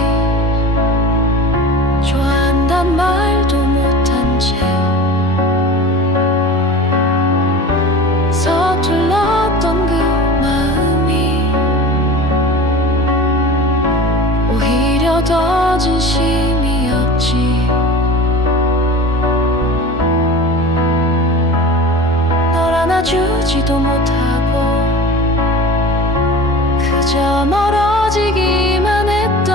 좋아한단 말도 못한 채 서툴렀던 그 마음이 오히려 더 진심이었지. 널 안아주지도 못하고 그저 멀어지기만 했던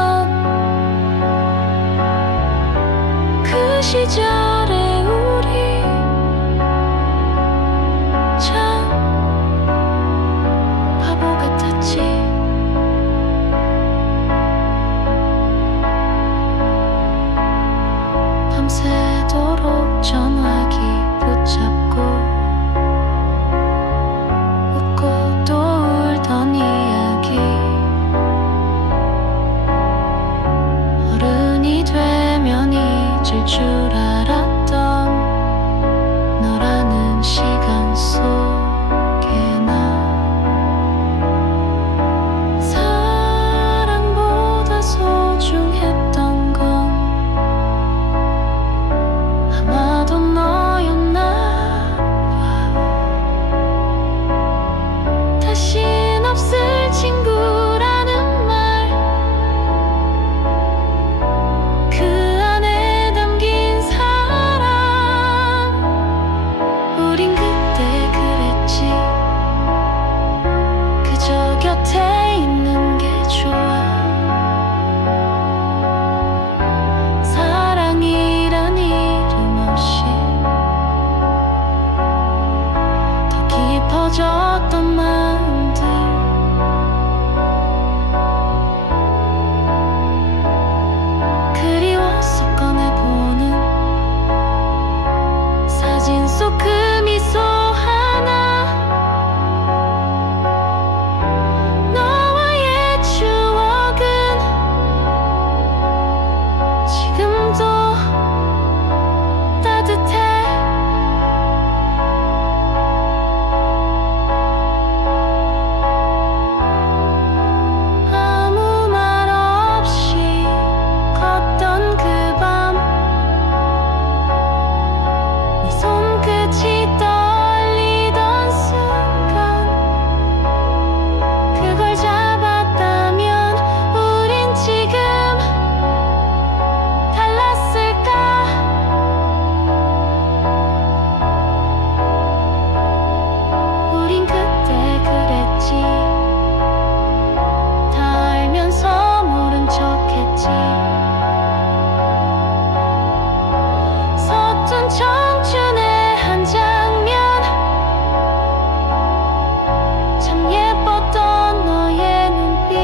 그 시절의 우리, 참 바보 같았지. 밤새도록 전화기 붙잡고 웃고 또 울던 이야기, 어른이 되면 잊을 줄 알았던 너라는 시간 속에 나, 사랑보다 소중했던 건 아마도 너였나 봐. 다신 없을 친구라는 말, 그 안에 담긴 사랑, 우린 그때 그랬지. 그저 곁에 있는 게 좋아. 사랑이란 이름 없이 더 깊어졌던 마음들, 그리워서 꺼내보는 사진 속 그 미소 하나, 너와의 추억은 지금도 따뜻해. 아무 말 없이 걷던 그 밤, 네 손끝이 떨리던 순간, 그걸 잡았다면 우린 지금 달랐을까? 우린 그때 그랬지. 다 알면서 모른 척했지. 서툰 청춘의 한 장면, 참 예뻤던 너의 눈빛.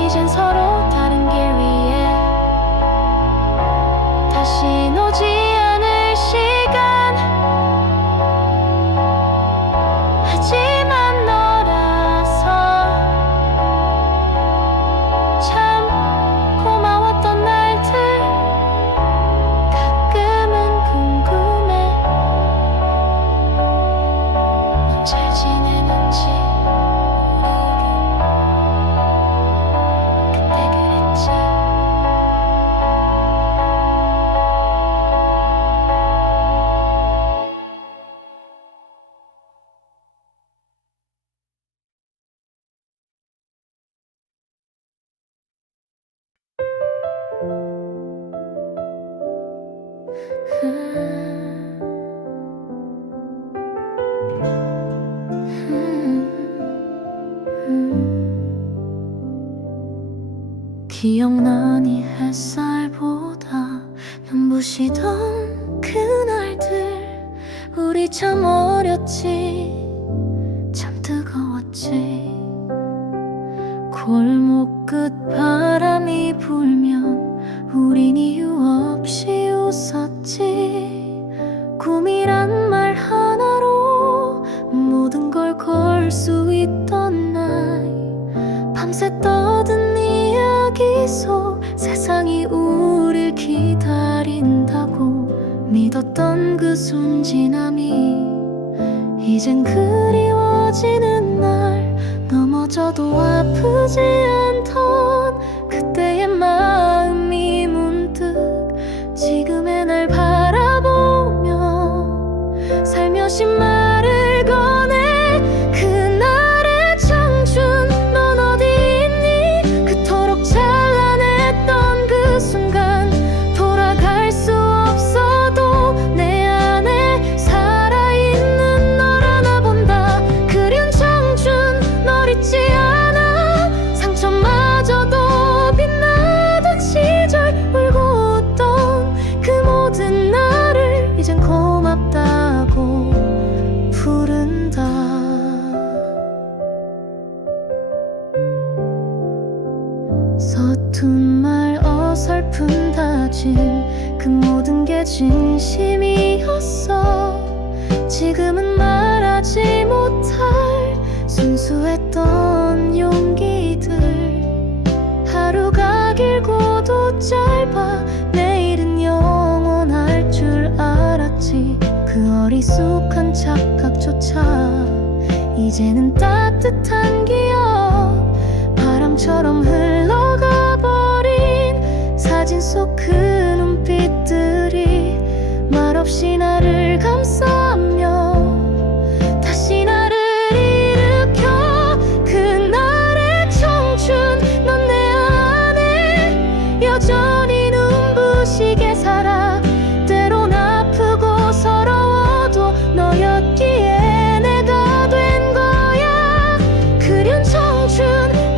이젠 서로 다른 길 위에 다시 오지 않을 시간. 하지만 너라서 참 고마웠던 날들, 가끔은 궁금해. 넌 잘 지내는지 모르게 그때 그랬지. 기억나니 햇살보다 눈부시던 그날들. 우리 참 어렸지, 참 뜨거웠지. 골목 끝 바람이 불면 우린 이유 없이 웃었지. 꿈이란 말 하나로 모든 걸 걸 수 있던 날. 밤새 떠든 이야기 속 세상이 우릴 기다린다고 믿었던 그 순진함이 이젠 그리워지는 날. 넘어져도 아프지 않던 그때의 마음이 문득 지금의 날 바라보며 살며시 말을 꺼내. 그날의 청춘 넌 어디 있니? 그토록 찬란했던 그 순간. 돌아갈 수 없어도 내 안에 살아있는 널 안아본다. 그리운 청춘 널 잊지 않아. 상처마저도 빛나던 시절. 울고 웃던 그 모든 나를 이젠 고맙다고 부른다. 서툰 말 어설픈 다짐 그 모든 게 진심이었어. 지금은 말하지 못할 순수했던 용기들. 하루가 길고도 짧아 내일은 영원할 줄 알았지. 그 어리숙한 착각조차 이제는 따뜻한 기억. 바람처럼 흘러가 버린 사진 속 그 눈빛들이 말없이 나를 감싸며 다시 나를 일으켜. 그날의 청춘 넌 내 안에 여전히 눈부시게 살아. 때론 아프고 서러워도 너였기에 내가 된 거야. 그리운 청춘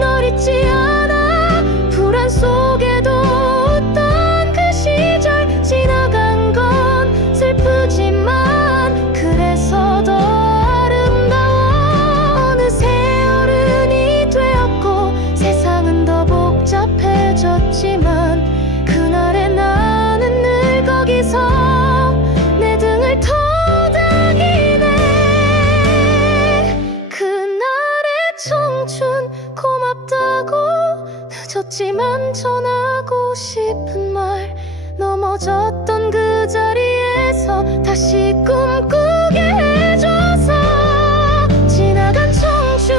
널 잊지 않아. 불안 속에도 웃던 그 시절. 지나간 건 슬프지만 그래서 더 아름다워. 어느새 어른이 되었고 세상은 더 복잡해졌지만 그날의 나는 늘 거기서 내 등을 토닥이네. 그날의 청춘 고맙다고. 늦었지만 전하고 싶은 말. 넘어졌던 그 자리에서 다시 꿈꾸게 해줘서. 지나간 청춘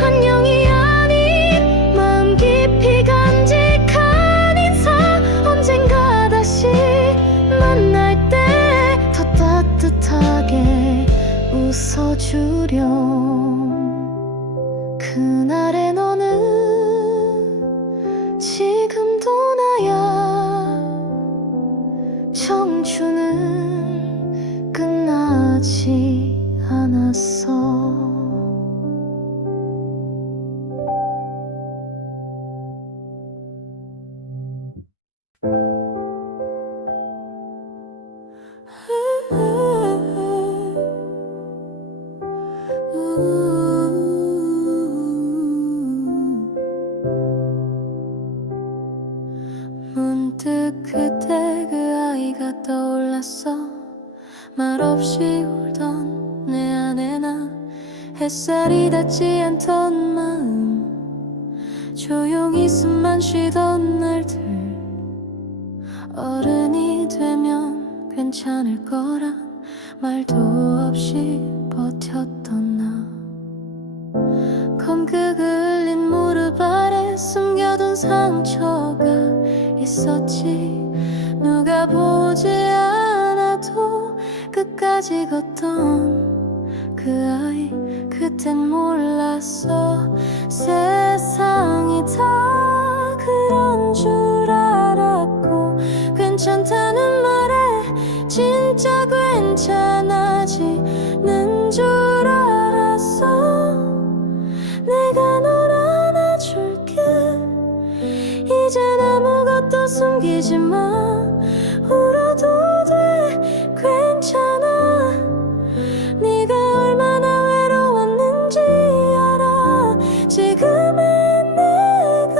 안녕이 아닌 마음 깊이 간직한 인사. 언젠가 다시 만날 때 더 따뜻하게 웃어주렴. 그날의 너는 지금도 나야. 청춘은 끝나지 않았어. 문득 그때 그 아이가 떠올랐어. 말없이 울던 내 안에 나. 햇살이 닿지 않던 마음. 조용히 숨만 쉬던 날들. 어른이 되면 괜찮을 거란 말도 없이 버텼던 나. 검게 흘린 무릎 아래 숨겨둔 상처가 있었지. 누가 보지 않아도 끝까지 걷던 그 아이. 그땐 몰랐어 세상이 다 그런 줄 알았고. 괜찮다는 말에 진짜 괜찮아지는 줄 알았어. 내가 널 안아줄게. 이제 난 숨기지 마. 울어도 돼, 괜찮아. 네가 얼마나 외로웠는지 알아. 지금의 내가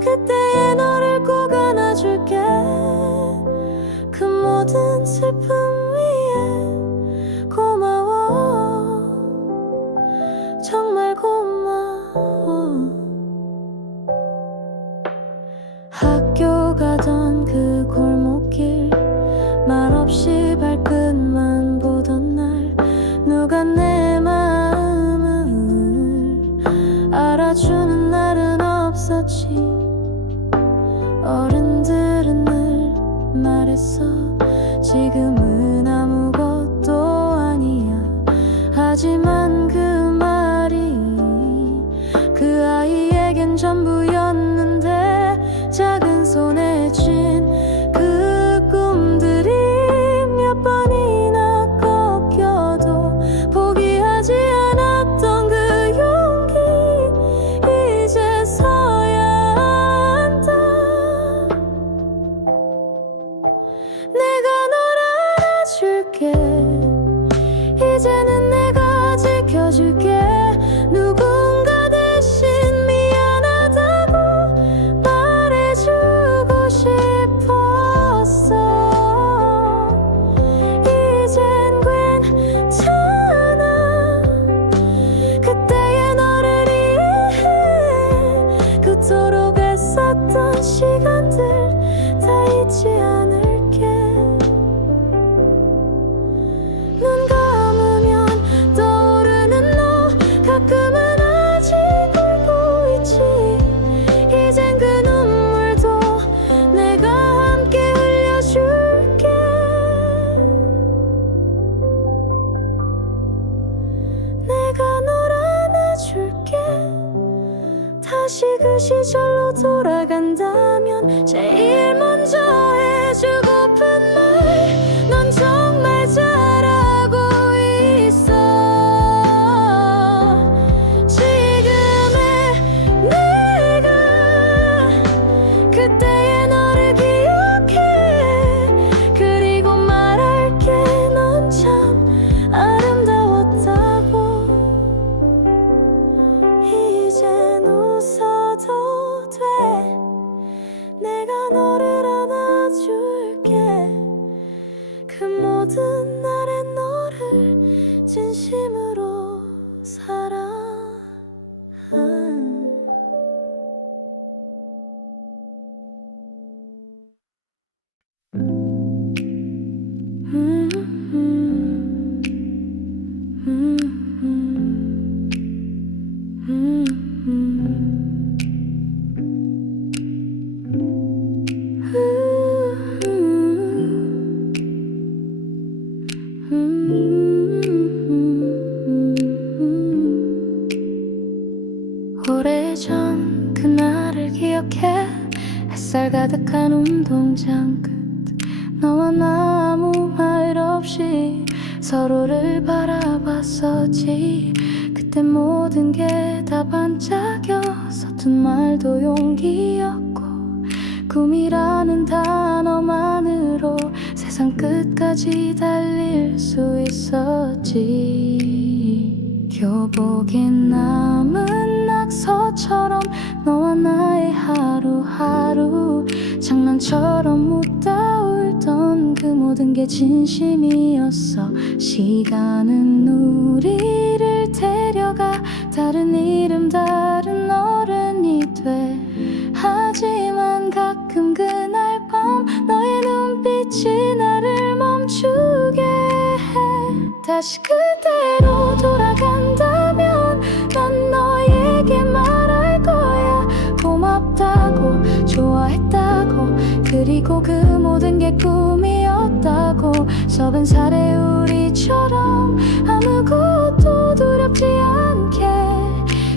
그때의 너를 꼭 안아줄게. 그 모든 슬픔 위에 고마워. 정말 고마워. 학교 가던 그 골목길, 말없이 발끝만 보던 날 누가 내 마음을 알아주는 날은 없었지. 어른들은 늘 말했어, 지금은 아무것도 아니야. 하지만 그 말이 그 아이에겐 전부였는데, 작은 손에 쥔 그 꿈들이 몇 번이나 꺾여도 포기하지 않았던 그 용기, 이제서야 안다. 내가 널 안아줄게. 이제는 내가 지켜줄게. 누군가 대신 미안하다고 말해주고 싶었어. 이젠 괜찮아. 그때의 너를 이해해. 그토록 애썼던 시간들 다 잊지 않을게. 눈 감으면 떠오르는 너, 가끔은 아직 울고 있지. 이젠 그 눈물도 내가 함께 흘려줄게. 내가 널 안아줄게. 다시 그 시절로 돌아간다면 제일 먼저 해주고픈 말, 넌 정말 잘하고 있어. 지금의 내가 그때의 너를 기억해. 그리고 말할게, 넌 참 아름다웠다고. 이젠 웃어도 돼. 내가 너를 안아줄게. 그 모든 날의 너를 진심으로 사랑해. 오래전 그날을 기억해. 햇살 가득한 운동장 끝, 너와 나 아무 말 없이 서로를 바라봤었지. 그때 모든 게 다 반짝여. 서툰 말도 용기였고, 꿈이라는 단어만으로 세상 끝까지 달릴 수 있었지. 교복에 남은 낙서처럼 너와 나의 하루하루, 장난처럼 묻다 울던 그 모든 게 진심이었어. 시간은 우리를 데려가 다른 이름 다른 어른이 돼. 하지만 가끔 그날 밤 너의 눈빛이 나를 멈추게 해. 다시 그대로 돌아간다면 난 너에게 말할 거야. 고맙다고, 좋아했다고, 그리고 그 모든 게 꿈이었다고. 30살의 우리처럼 아무것도 두렵지 않게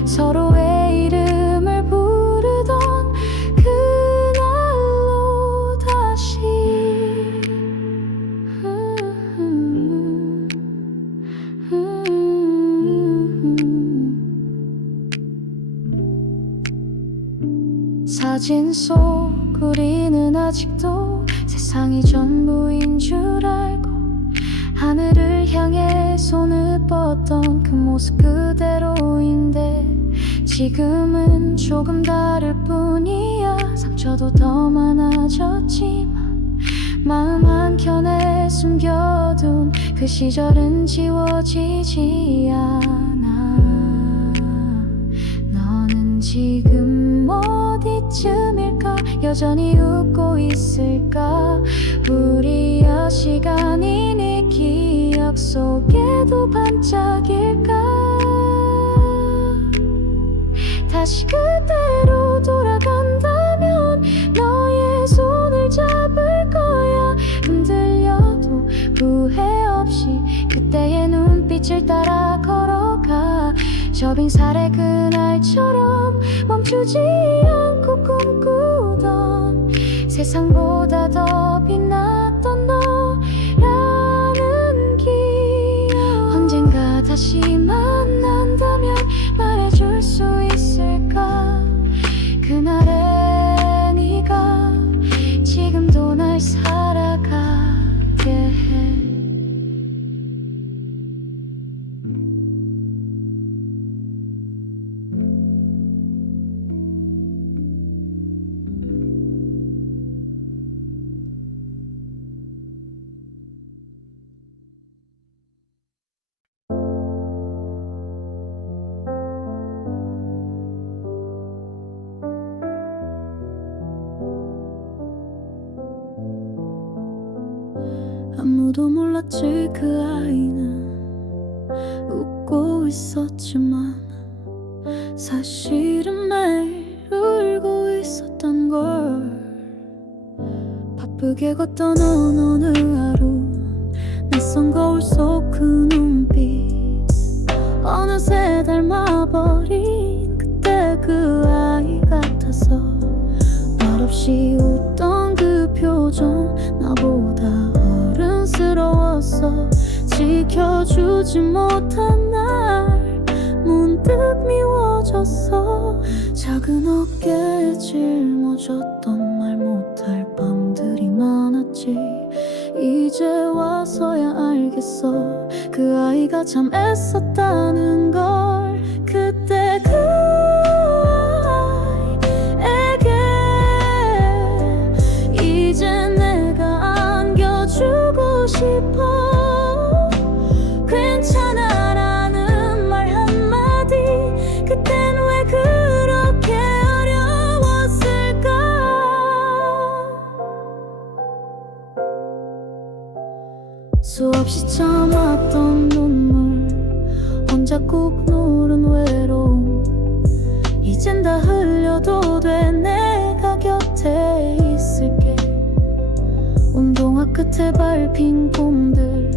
서로의 이름을 부르던 그날로 다시 사진 속 우리는 아직도 세상이 전부인 줄 알고 하늘을 향해 손을 뻗던 그 모습 그대로인데 지금은 조금 다를 뿐이야. 상처도 더 많아졌지만 마음 한켠에 숨겨둔 그 시절은 지워지지 않아. 너는 지금 어디쯤일까? 여전히 웃고 있을까? 우리의 시간이 네 기억 속에도 반짝일까? 다시 그대로 돌아간다면 너의 손을 잡을 거야. 흔들려도 후회 없이 그때의 눈빛을 따라 걸어가. 저 빙살의 그날처럼 멈추지 않고 꿈꾸던 세상보다 더 빛났던 너라는 기억. 언젠가 다시 만난다면 말해줄 수 있을까? 그날의 네가 지금도 날 살아가게 해. 아무도 몰랐지 그 아이는 웃고 있었지만 사실은 매일 울고 있었던 걸. 바쁘게 걷던 어느 하루 낯선 거울 속 그 눈빛 어느새 닮아버린 그때 그 아이 같아서 말없이 웃던 그 표정 나보다 어른스러웠어. 지켜주지 못한 날 문득 미워졌어. 작은 어깨에 짊어졌던 말 못할 밤들이 많았지. 이제 와서야 알겠어 그 아이가 참 애썼다는 걸. 그때 그 아이에게 이제 내가 안겨주고 싶어. 괜찮아라는 말 한마디 그땐 왜 그렇게 어려웠을까? 수없이 참았던 눈물 혼자 꾹 누른 외로움 이젠 다 흘려도 돼. 내가 곁에 있을게. 운동화 끝에 밟힌 봄들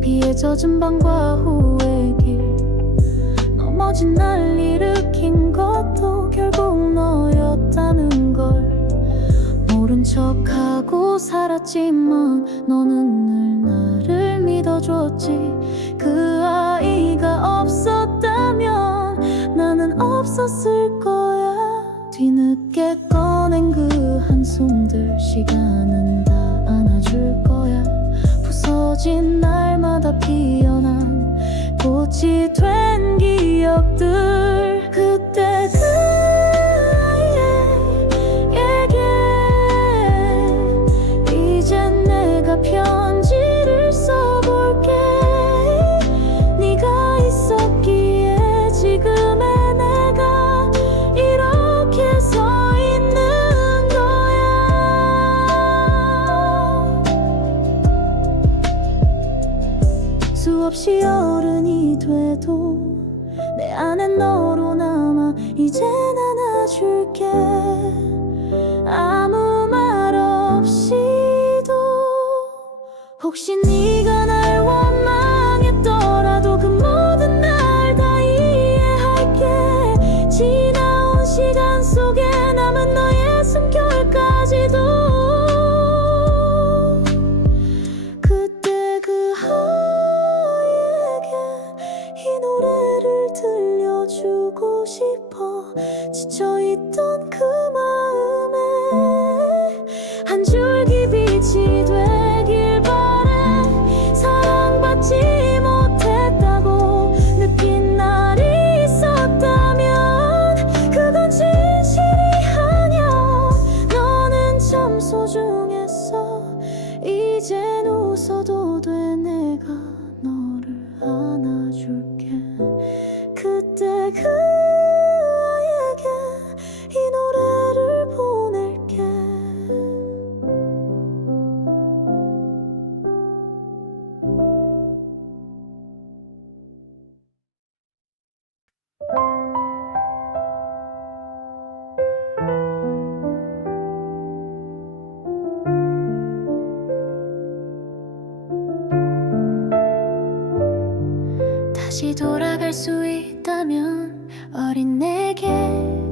비에 젖은 방과 후의 길 넘어진 날 일으킨 것도 결국 너였다는 걸. 모른 척하고 살았지만 너는 늘 나를 믿어줬지. 그 아이가 없었다면 나는 없었을 거야. 뒤늦게 꺼낸 그 한숨들 시간은 다 안아줄 거야. 부서진 날마다 피어난 꽃이 된 기억들. 그때 그 아이에게 이젠 내가 편지를 써볼게. 네가 있었기에 지금의 내가 이렇게 서 있는 거야. 수없이 어른이 돼도 내 안엔 너로 남아. 이젠 안아줄게. 아무 말 없이도. 혹시 네가 날 원망했더라도 그 모든 날 다 이해할게. 지나온 시간 속에 남은 너의 숨결까지도. 그때 그 아이에게 이 노래를 들려주고 싶어. 지쳐있던 그 마음에 웃어도 돼. 내가 너를 안아줄게. 그때 그 아이에게 이 노래를 보낼게. 다시 돌아갈 수 있다면 어린 내게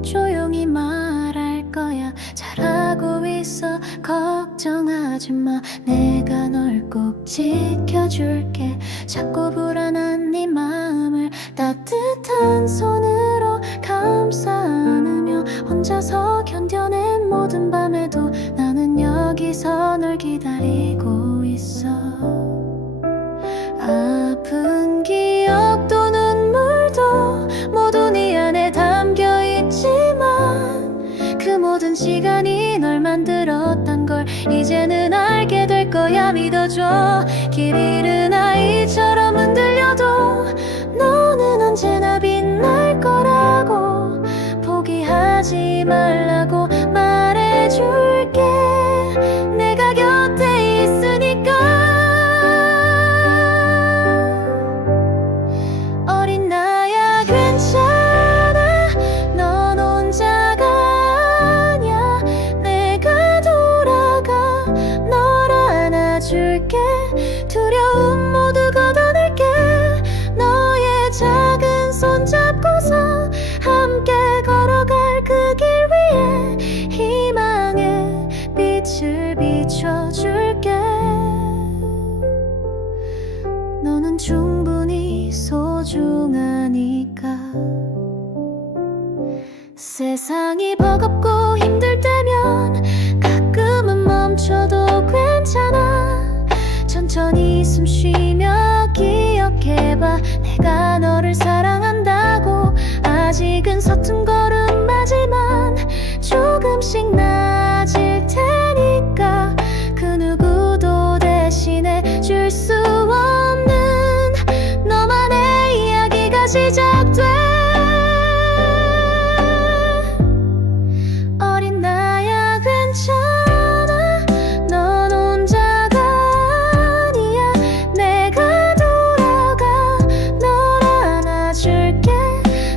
조용히 말할 거야. 잘하고 있어, 걱정하지 마. 내가 널 꼭 지켜줄게. 작고 불안한 네 마음을 따뜻한 손으로 감싸 안으며 혼자서 견뎌낸 모든 밤에도 나는 여기서 널 기다리고 있어. 아픈 기억도 눈물도 모두 네 안에 담겨 있지만 그 모든 시간이 널 만들었단 걸 이제는 알게 될 거야. 믿어줘. 길 잃은 아이처럼 흔들려도 너는 언제나 빛날 거라고. 포기하지 말라고 말해줄게. 내가 곁에 있으니까. 어린 나야 괜찮아. 넌 혼자가 아니야. 내가 돌아가 널 안아줄게. 두려움 모두 걷어낼게. 너의 작은 손 잡고서 함께 걸어갈 그 길 위에 희망의 빛을 비춰줄게. 너는 충분히 소중하니까. 세상이 버겁고 힘들 때면 가끔은 멈춰도 괜찮아. 천천히 숨 쉬며 기억해봐. 내가 너를 사랑한다고. 아직은 서툰 걸음마지만 조금씩 나아질 테니까. 그 누구도 대신해 줄 수 없는 너만의 이야기가 시작돼. 어린 나야 괜찮아. 넌 혼자가 아니야. 내가 돌아가 널 안아줄게.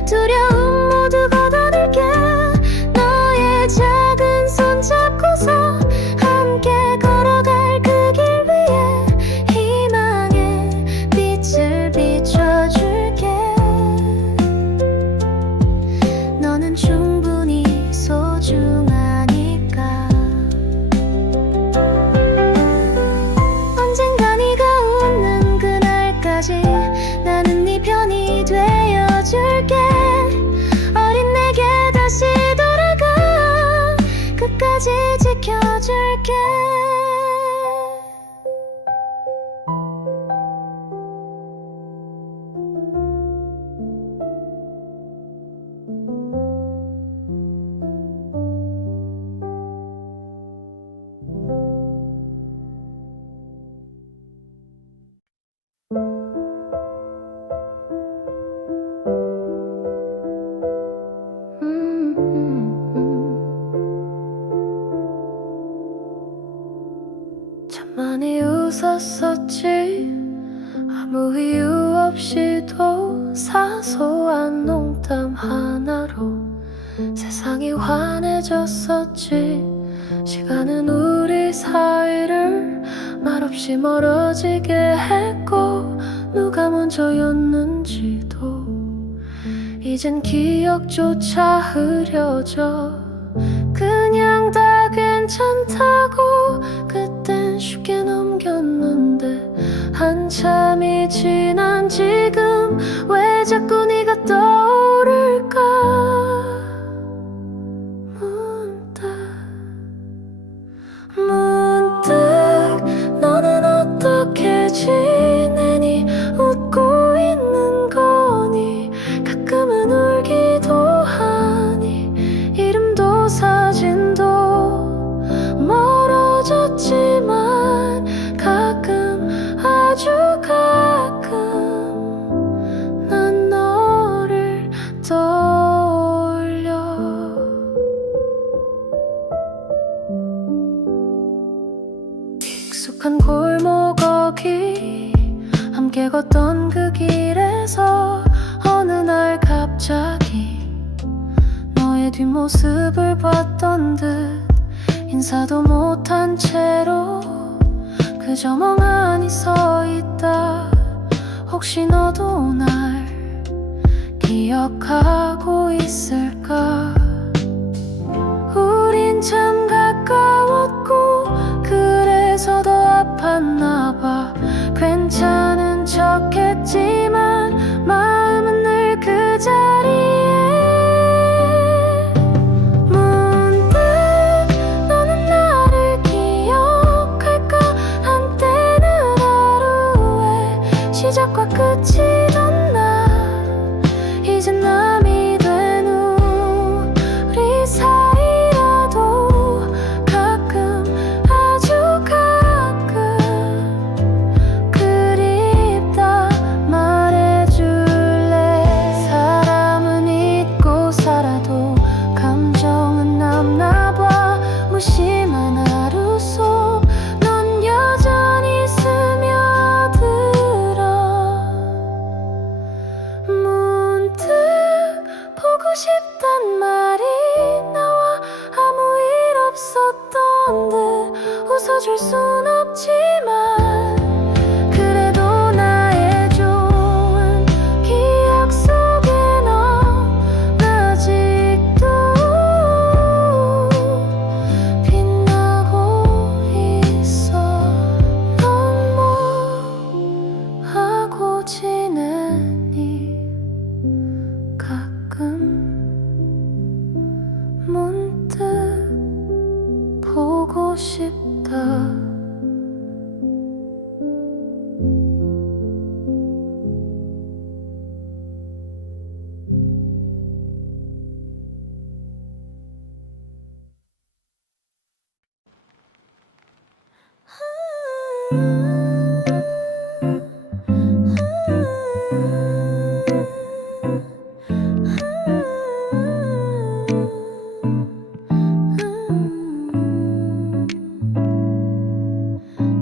두려움 모두 걷어낼게. 너의 작은 손 잡고서 함께 걸어갈 그 길 위에 희망의 빛을 비춰줄게. 너는 충분히 소중하니까. 언젠가 네가 웃는 그날까지 나는 네 편이 되어줄게. 어린 내게 다시 돌아가 끝까지 지켜줄게. 참 많이 웃었었지. 아무 이유 없이도 사소한 농담 하나로 세상이 환해졌었지. 시간은 우리 사이를 말없이 멀어지게 했고 누가 먼저였는지도 이젠 기억조차 흐려져. 그냥 다 괜찮다고 그땐 쉽게 넘겼는데 한참이 지난 지금 왜 자꾸 네가 떠오를까. 문득 너는 어떻게 지내니. 웃고 있는 거니. 가끔은 울기도 하니. 이름도 사진도 멀어졌지만 가끔 골목거기 함께 걷던 그 길에서 어느 날 갑자기 너의 뒷모습을 봤던 듯 인사도 못한 채로 그저 멍하니 서 있다. 혹시 너도 날 기억하고 있을까? 우린 참 가까웠고 그래서 더 아팠나 봐. 괜찮은 척 했지만 마음은 늘 그 자리에. 문득 너는 나를 기억할까? 한때는 하루의 시작과 끝이던 나 이젠 남이 된 우리 사이라도 가끔 아주 가끔 그립다 말해줄래. 사람은 잊고 살아도 감정은 남나봐. 무심한 하루 속 넌 여전히 스며들어. 문득 보고 싶단 말이 나와 아무 일 없었던 듯 웃어줄 순 없지만 그래도 나의 좋은 기억 속에 넌 아직도 빛나고 있어. 넌 뭐 하고 지내니? 가끔 문득 보고 싶다.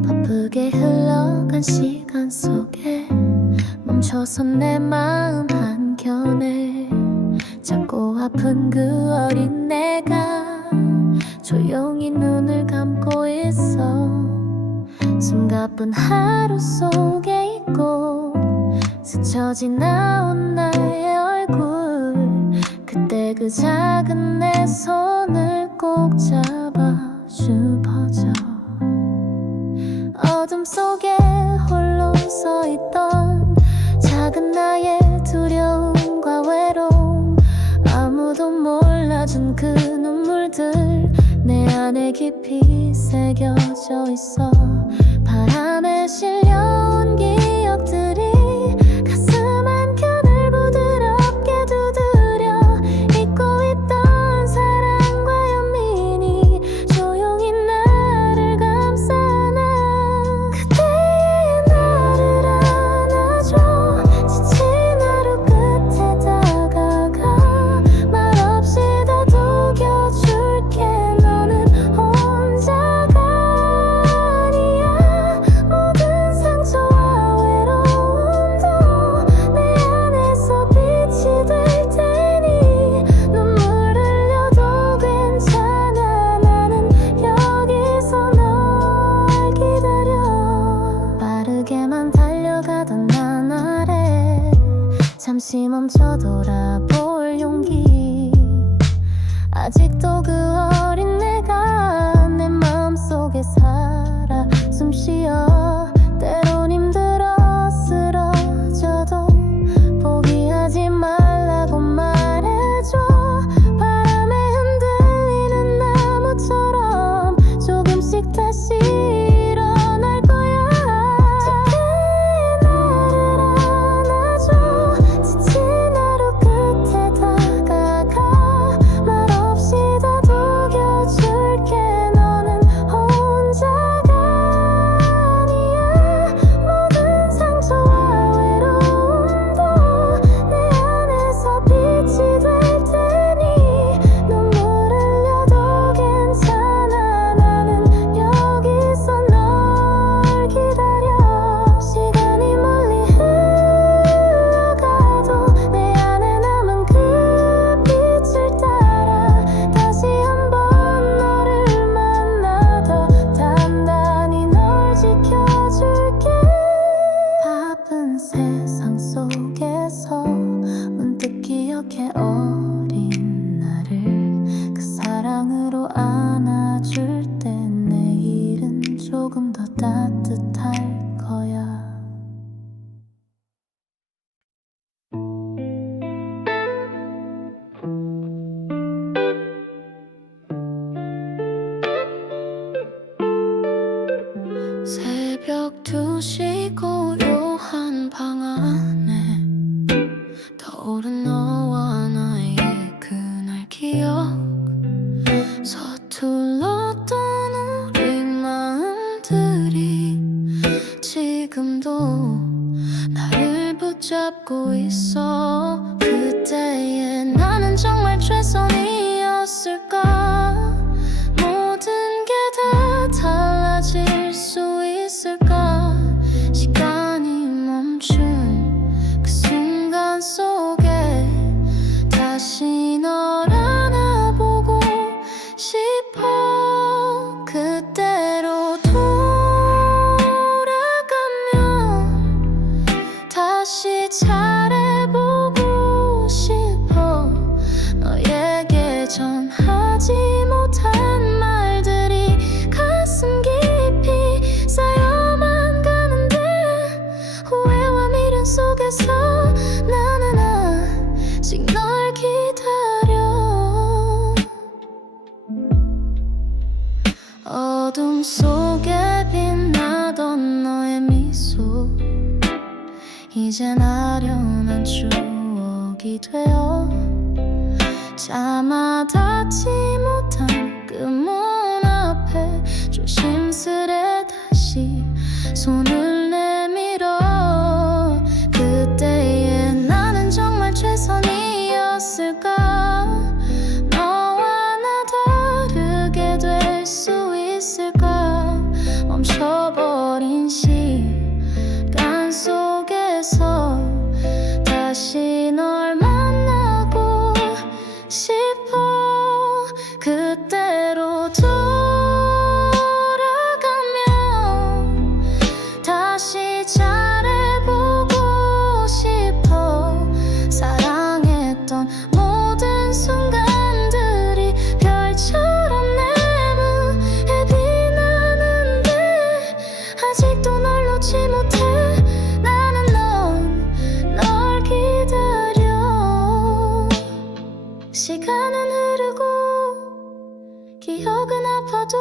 바쁘게 흘러간 시간 속에 멈춰선 내 마음 한켠에 작고 아픈 그 어린 내가 조용히 눈을 감고 있어. 숨가쁜 하루 속에 있고 스쳐 지나온 나의 얼굴. 그때 그 작은 내 손을 꼭 잡아 싶어져. 어둠 속에 홀로 서 있던 작은 나의 두려움과 외로움. 아무도 몰라준 그 눈물들 내 안에 깊이 새겨져 있어. 바람에 실려온 기억들이 가슴 한켠을 부드럽게 두드려. 잊고 있던 사랑과 연민이 조용히 나를 감싸나. 그때의 나를 안아줘. 지친 하루 끝에 다가가 말없이 다독여줄게. 너는 혼자가 아니야. 모든 상처와 외로움도 내 안에서 빛이 될 테니 눈물 흘려도 괜찮아. 나는 여기서 널 기다려. 빠르게만 달려가던 난 아래 잠시 멈춰 돌아볼 용기. 아직도 그 어린 내가 내 마음속에 살아 숨쉬어. 때론 힘들어 쓰러져도 포기하지 말라고 말해줘. 바람에 흔들리는 나무처럼 조금씩 다시 일어날 거야. 나를 안아줘. 지친 하루 끝에 다가가 말없이 다독여줄게. 너는 혼자가 아니야. 이 고요한 방 안에 떠오른 너와 나의 그날 기억, 서툴렀던 우리 마음들이 지금도 나를 붙잡고 있어. 그때의 나는 정말 최선이었을까? 모든 게 다 달라질 수 있을까? 시간이 멈춘 그 순간 속에 다시 널 안아보고 싶어. 그때로 돌아가면 다시 잘해보고 싶어. 너에게 전하지 못한 말들이 가슴 깊이 쌓여만 가는데, 후회와 미련 속에서 나는 아직 널 기다려. 어둠 속에 빛나던 너의 미소, 이젠 아련한 추억이 되어 차마 닿지 못한 그 문 앞에 조심스레 다시 손을 내밀어. 그때의 나는 정말 최선이었을까? 너와 나 다르게 될 수 있을까? 멈춰버린 시간 속에서 다시 널 만나고 싶어. 그때로 돌아가면 다시 잘해보고 싶어. 사랑했던 모든 순간들이 별처럼 내 눈에 빛나는데, 아직도 널 놓지 못해. 나는 널 기다려. 시간은 흐르고 기억은 아파도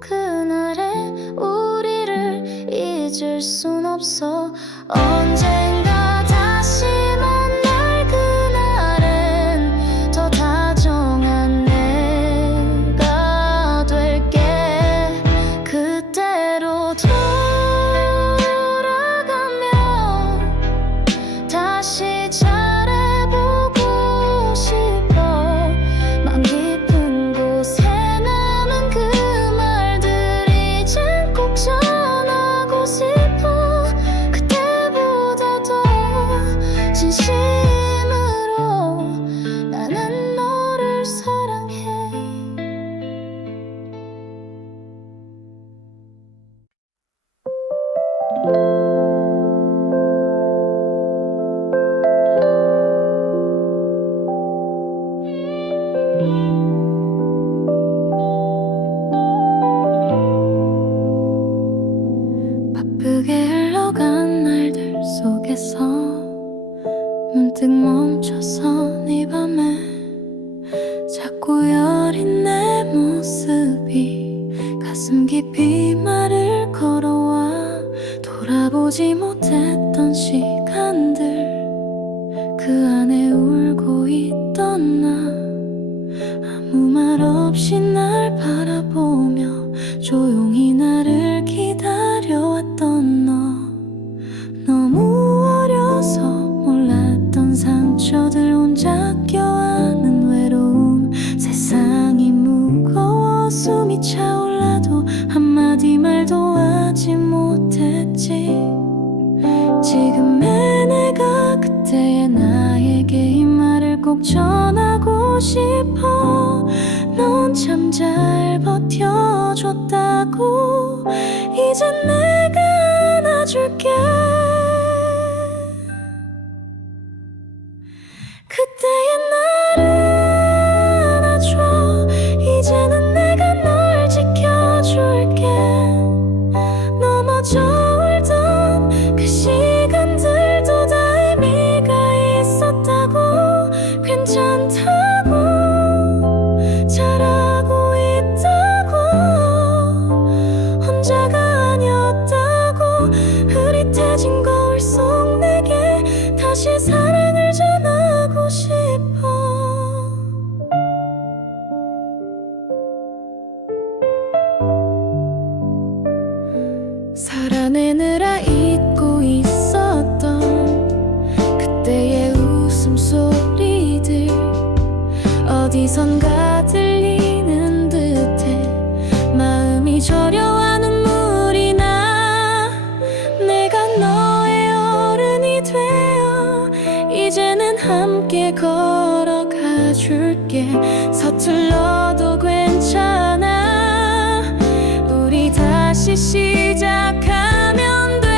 그날의 우리를 잊을 순 없어. 언젠가 다시 만날 그날엔 더 다정한 내가 될게. 그때로 돌아가면 다시 잘해보고 싶어. 맘 깊은 곳에 남은 그 말들 이젠 꼭 전하고 싶어. 그때보다 더 진심으로 나는 너를 사랑해. 바쁘게 흘러간 날들 속에서 문득 멈춰선 이 밤에 자꾸 여린 내 모습이 가슴 깊이 말을 걸어와. 돌아보지 못했던 시간들, 그 안에 울고 있던 나, 아무 말 없이 날 바라보며 조용히 나를 기다려왔던 너. 너무 어려서 몰랐던 상처들 혼자 껴안은 외로움. 세상이 무거워 숨이 차올라도 한마디 말도 하지 못했지. 지금의 내가 그때의 나에게 이 말을 꼭 전하고 싶어. 넌 참 잘 버텨줬다고. 이젠 내가 안아줄게. 그때의 나를 안아줘. 이제는 내가 널 지켜줄게. 넘어져 울던 그 시간들도 다 의미가 있었다고. 괜찮다고, 잘하고 있다고, 혼자가 아니었다고. 잦은 거울 속 내게 다시 사랑을 전하고 싶어. 살아내느라 잊고 있었던 그때의 웃음소리들 어디선가 들리는 듯해 마음이 저려와 눈물이 나. 내가 너의 어른이 되어 이제는 함께 걸어가 줄게. 서툴러도 괜찮아. 우리 다시 시작하면 돼.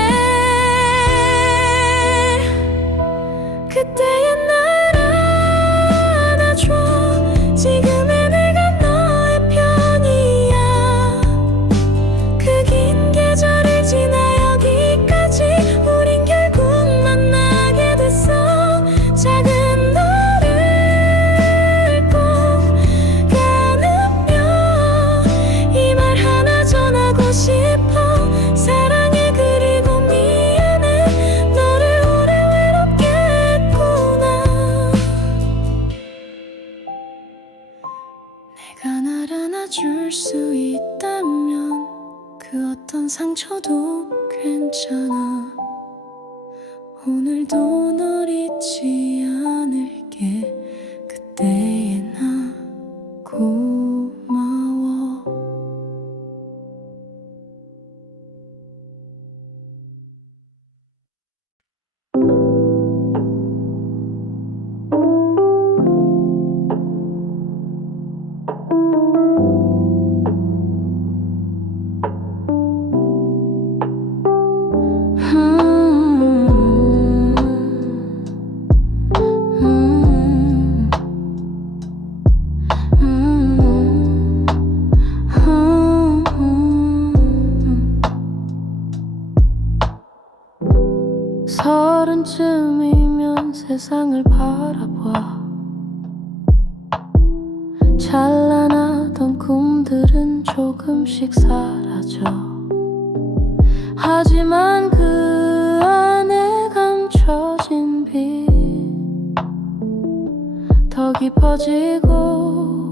그때의 날 안아줘. 지금의 내가 너의 편이야. 그 긴 계절을 지나 여기까지 우린 결국 만나게 됐어. 작은 너를 꼭 안으며 이 말 하나 전하고 싶어. 사랑해 그리고 미안해. 너를 오래 외롭게 했구나. 내가 날 안아줄 수 있다면 그 어떤 상처도 괜찮아. 오늘도 널 잊지 않을게. 그때의 나 고마워. 서른쯤이면 세상을 바라봐. 찬란하던 꿈들은 조금씩 사라져. 하지만 그 안에 감춰진 빛 더 깊어지고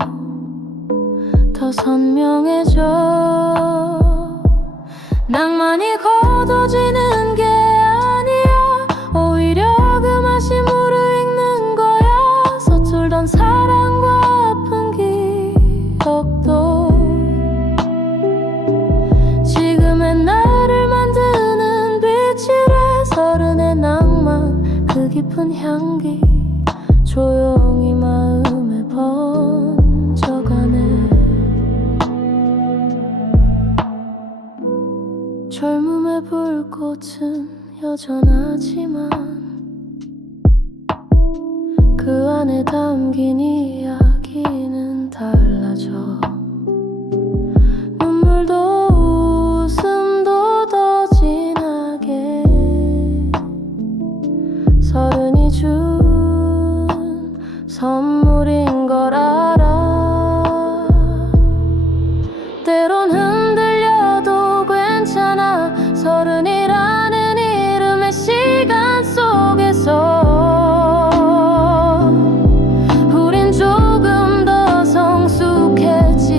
더 선명해져. 낭만이 걷어지는 게 아니야. 오히려 그 맛이 무르익는 거야. 서툴던 사랑과 아픈 기억도 지금의 나를 만드는 빛이래. 서른의 낭만 그 깊은 향기 조용히 마음에 번져가네. 젊음의 불꽃은 여전하지만 그 안에 담긴 이야기는 달라져. 눈물도 웃음도 더 진하게 서른이 준 선물인 걸 알아. 때론 흔들려도 괜찮아. 서른이라는 이름의 시간 속에서 우린 조금 더 성숙해지.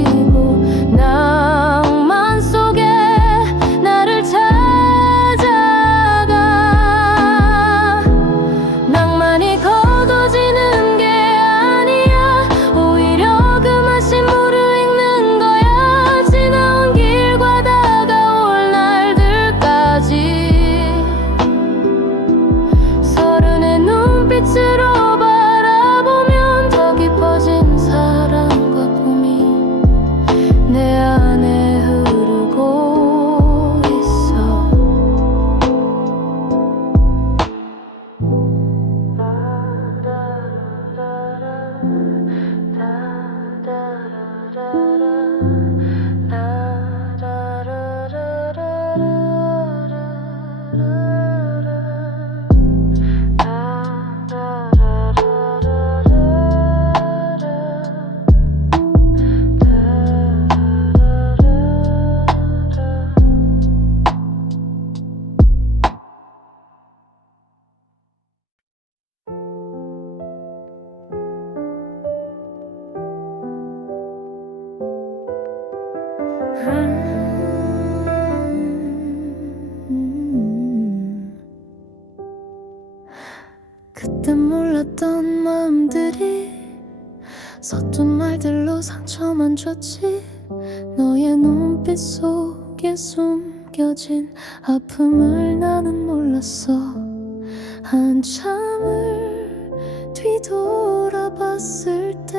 마음들이 서툰 말들로 상처만 줬지. 너의 눈빛 속에 숨겨진 아픔을 나는 몰랐어. 한참을 뒤돌아봤을 때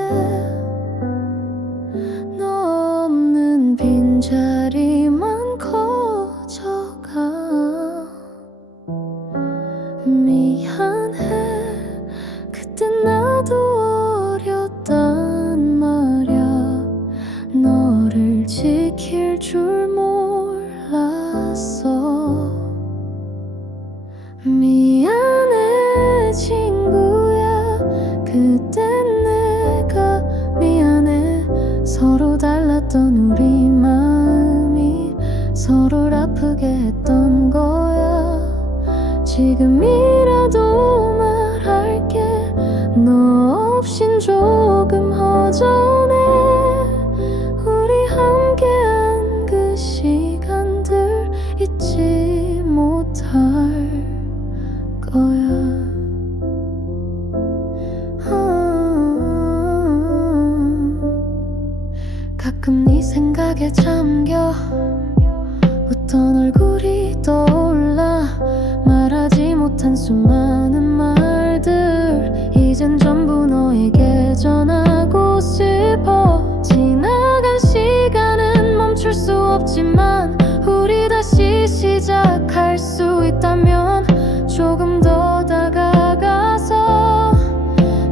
너 없는 빈자리만 커져가. 미안해, 그때 나도 어렸단 말야. 너를 지킬 줄 몰랐어. 미안해 친구야, 그땐 내가 미안해. 서로 달랐던 우리 마음이 서로를 아프게 했던 거야. 지금이라도 말할게, 너 없인 조금 허전해. 우리 함께한 그 시간들 잊지 못할 거야. 가끔 네 생각에 잠겨 웃던 얼굴이 떠올라. 말하지 못한 수많은 말들 이젠 전부 너에게 전하고 싶어. 지나간 시간은 멈출 수 없지만 우리 다시 시작할 수 있다면 조금 더 다가가서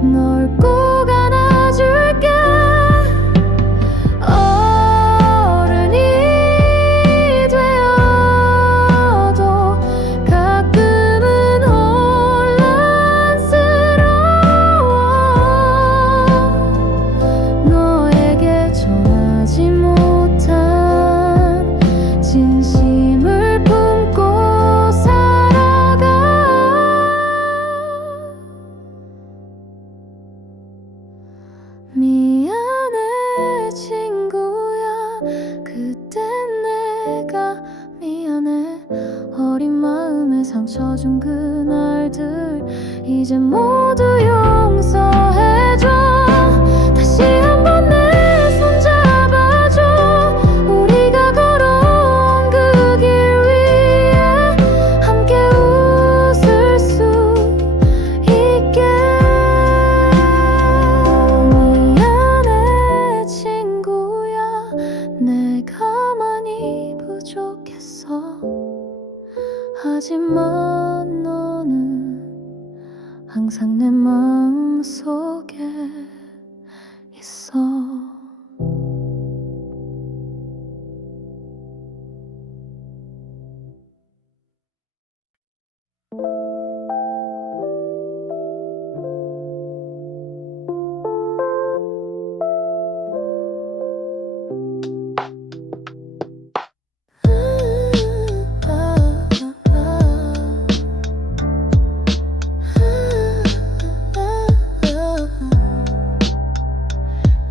널 꼭 안아줄게. 어른이 되어도 가끔은 혼란스러워. 너에게 전하지 못한 진심을 품고 살아가. 미안해 친구야, 그땐 내가 미안해. 어린 마음에 상처 준 그날들 이제 모두 용서해줘. 다시 한번 내 손 잡아줘. 우리가 걸어온 그 길 위에 함께 웃을 수 있게. 미안해 친구야, 내가 많이 부족했어. 하지만 너는 항상 내 마음속에 있어.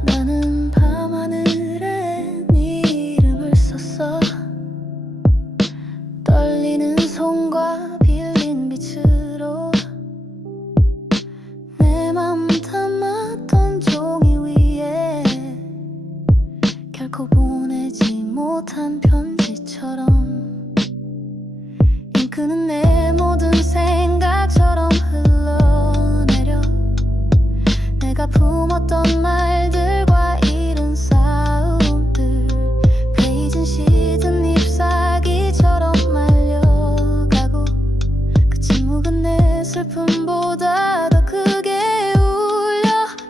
나는 밤하늘에 네 이름을 썼어. 떨리는 손과 빌린 빛으로 내 마음 담았던 종이 위에 결코 보내지 못한 편지처럼 잉크는 내 모든 생각처럼 흘러내려. 내가 품었던 말들과 잃은 싸움들 페이지는 시든 잎사귀처럼 말려가고 그 침묵은 내 슬픔보다 더 크게 울려.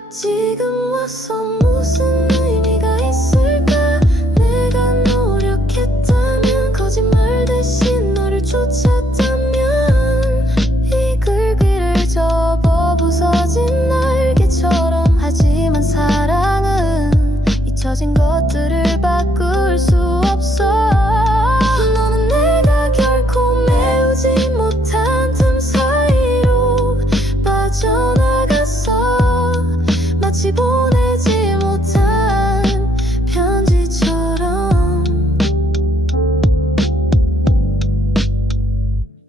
지금 와서 무슨 의미가 있을까? 내가 노력했다면 거짓말 대신 너를 쫓았다면 이 글귀를 접어 부서진 날개처럼. 하지만 사랑은 잊혀진 것들을 바꿀 수 없어. 너는 내가 결코 메우지 못한 틈 사이로 빠져나갔어. 마치 보내지 못한 편지처럼.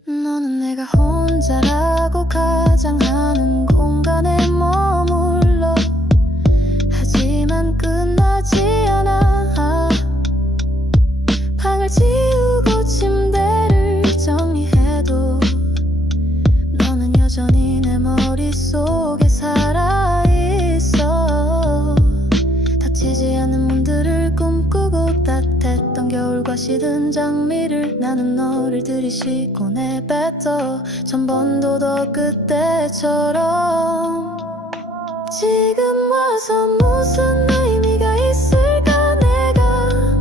너는 내가 혼자라고 가장하는 공간에 더 전번도 더 그때처럼 지금 와서 무슨 의미가 있을까 내가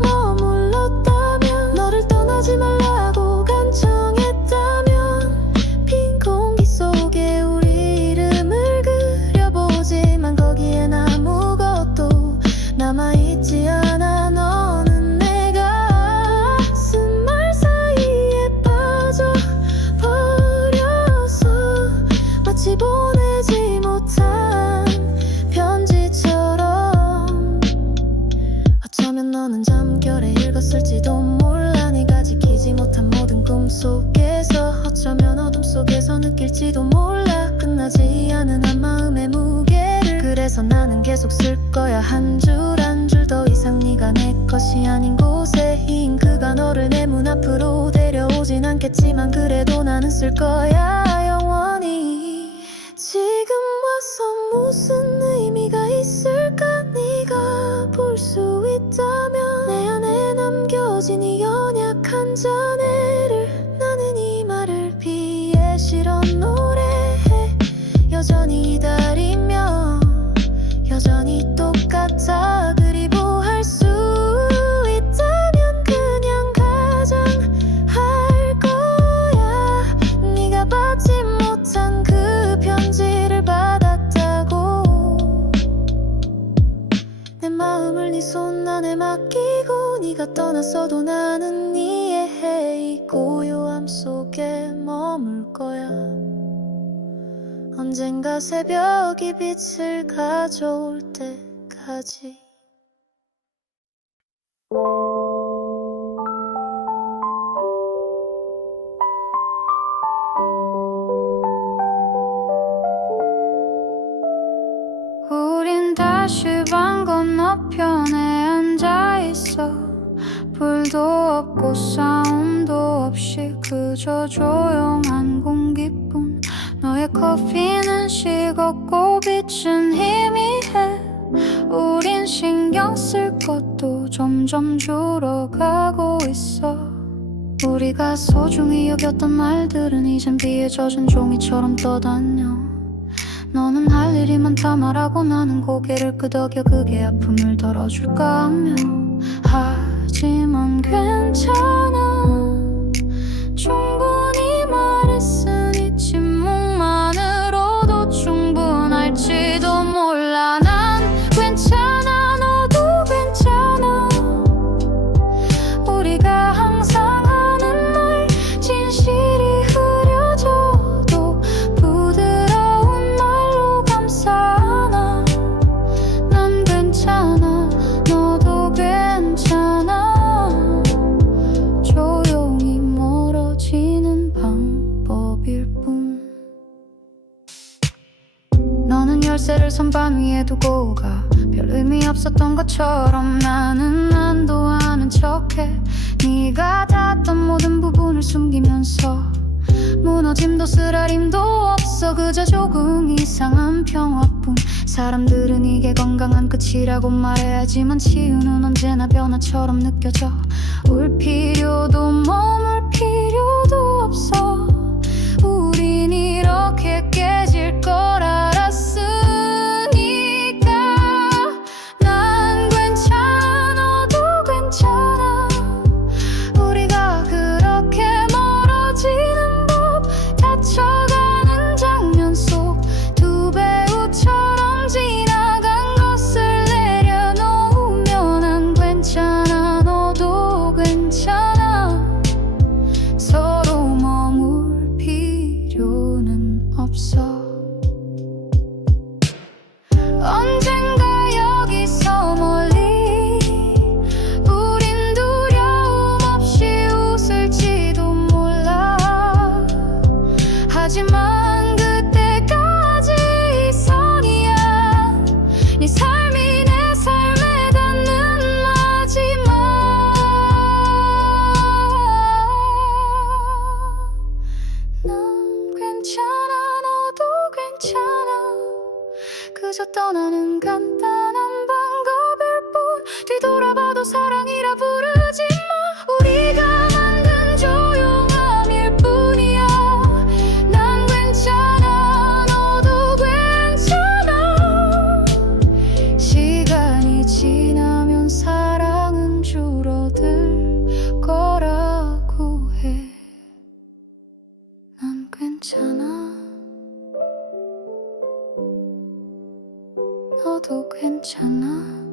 머물렀다면 너를 떠나지 말라고 간청했다면 빈 공기 속에 우리 이름을 그려보지만 거기엔 아무것도 남아있지 않아 너는 내가 쓴 말 사이에 빠져버려서 마치 보내지 못한 편지처럼 어쩌면 너는 잠결에 읽었을지도 몰라 네가 지키지 못한 모든 꿈속에서 어쩌면 어둠 속에서 느낄지도 몰라 끝나지 않은 한 마음의 무게를 그래서 나는 계속 쓸 거야 한 줄 한 줄 더 이상 네가 내 것이 아닌 곳에 이 잉크가 너를 내 문 앞으로 데려오진 않겠지만 그래도 나는 쓸 거야 영원히 지금 와서 무슨 의미가 있을까 네가 볼 수 있다면 내 안에 남겨진 이 연약한 잔해를 나는 이 말을 피해 실어 노래해 여전히 기다리며 여전히 똑같아 그리워할 수 있다면 그냥 가장할 거야 네가 받지 못한 그 편지를 받았다고 내 마음을 네 손 안에 맡기고 네가 떠났어도 나는 이해해 이 고요함 속에 머물 거야 언젠가 새벽이 빛을 가져올 때까지 우린 다시 방 건너편에 앉아있어 불도 없고 싸움도 없이 그저 조용한 공기뿐 너의 커피는 식었고 빛은 희미해 우린 신경 쓸 것도 점점 줄어가고 있어 우리가 소중히 여겼던 말들은 이젠 비에 젖은 종이처럼 떠다녀 너는 할 일이 많다 말하고 나는 고개를 끄덕여 그게 아픔을 덜어줄까 하며 하지만 괜찮아 충분히 말했으니 침묵만으로도 충분할지도 몰라 난 괜찮아 너도 괜찮아 우리가 항상 하는 말 진실이 흐려져도 부드러운 말로 감싸나 난 괜찮아 너도 괜찮아 조용히 멀어지는 방법일 뿐 너는 열쇠를 선반 위에 두고 가 별 의미 없었던 것처럼 나는 안도하는 척해 네가 닿았던 모든 부분을 숨기면서 무너짐도 쓰라림도 없어 그저 조금 이상한 평화뿐 사람들은 이게 건강한 끝이라고 말해야지만 치유는 언제나 변화처럼 느껴져 울 필요도 머물 필요도 없어 우린 이렇게 깨질 걸 알았으니까 난 괜찮아 너도 괜찮아 우리가 그렇게 멀어지는 법 다쳐가는 장면 속 두 배우처럼 지나간 것을 내려놓으면 난 괜찮아 너도 괜찮아 서로 머물 필요는 없어 언젠가 여기서 멀리 우린 두려움 없이 웃을지도 몰라 하지만 그때까지 이상이야 네 삶이 내 삶에 닿는 마지막 난 괜찮아 너도 괜찮아 그저 떠나는 간단한 방법일 뿐 뒤돌아봐도 사랑이라 부르지 마 우리가 만든 조용함일 뿐이야 괜찮아. 너도 괜찮아.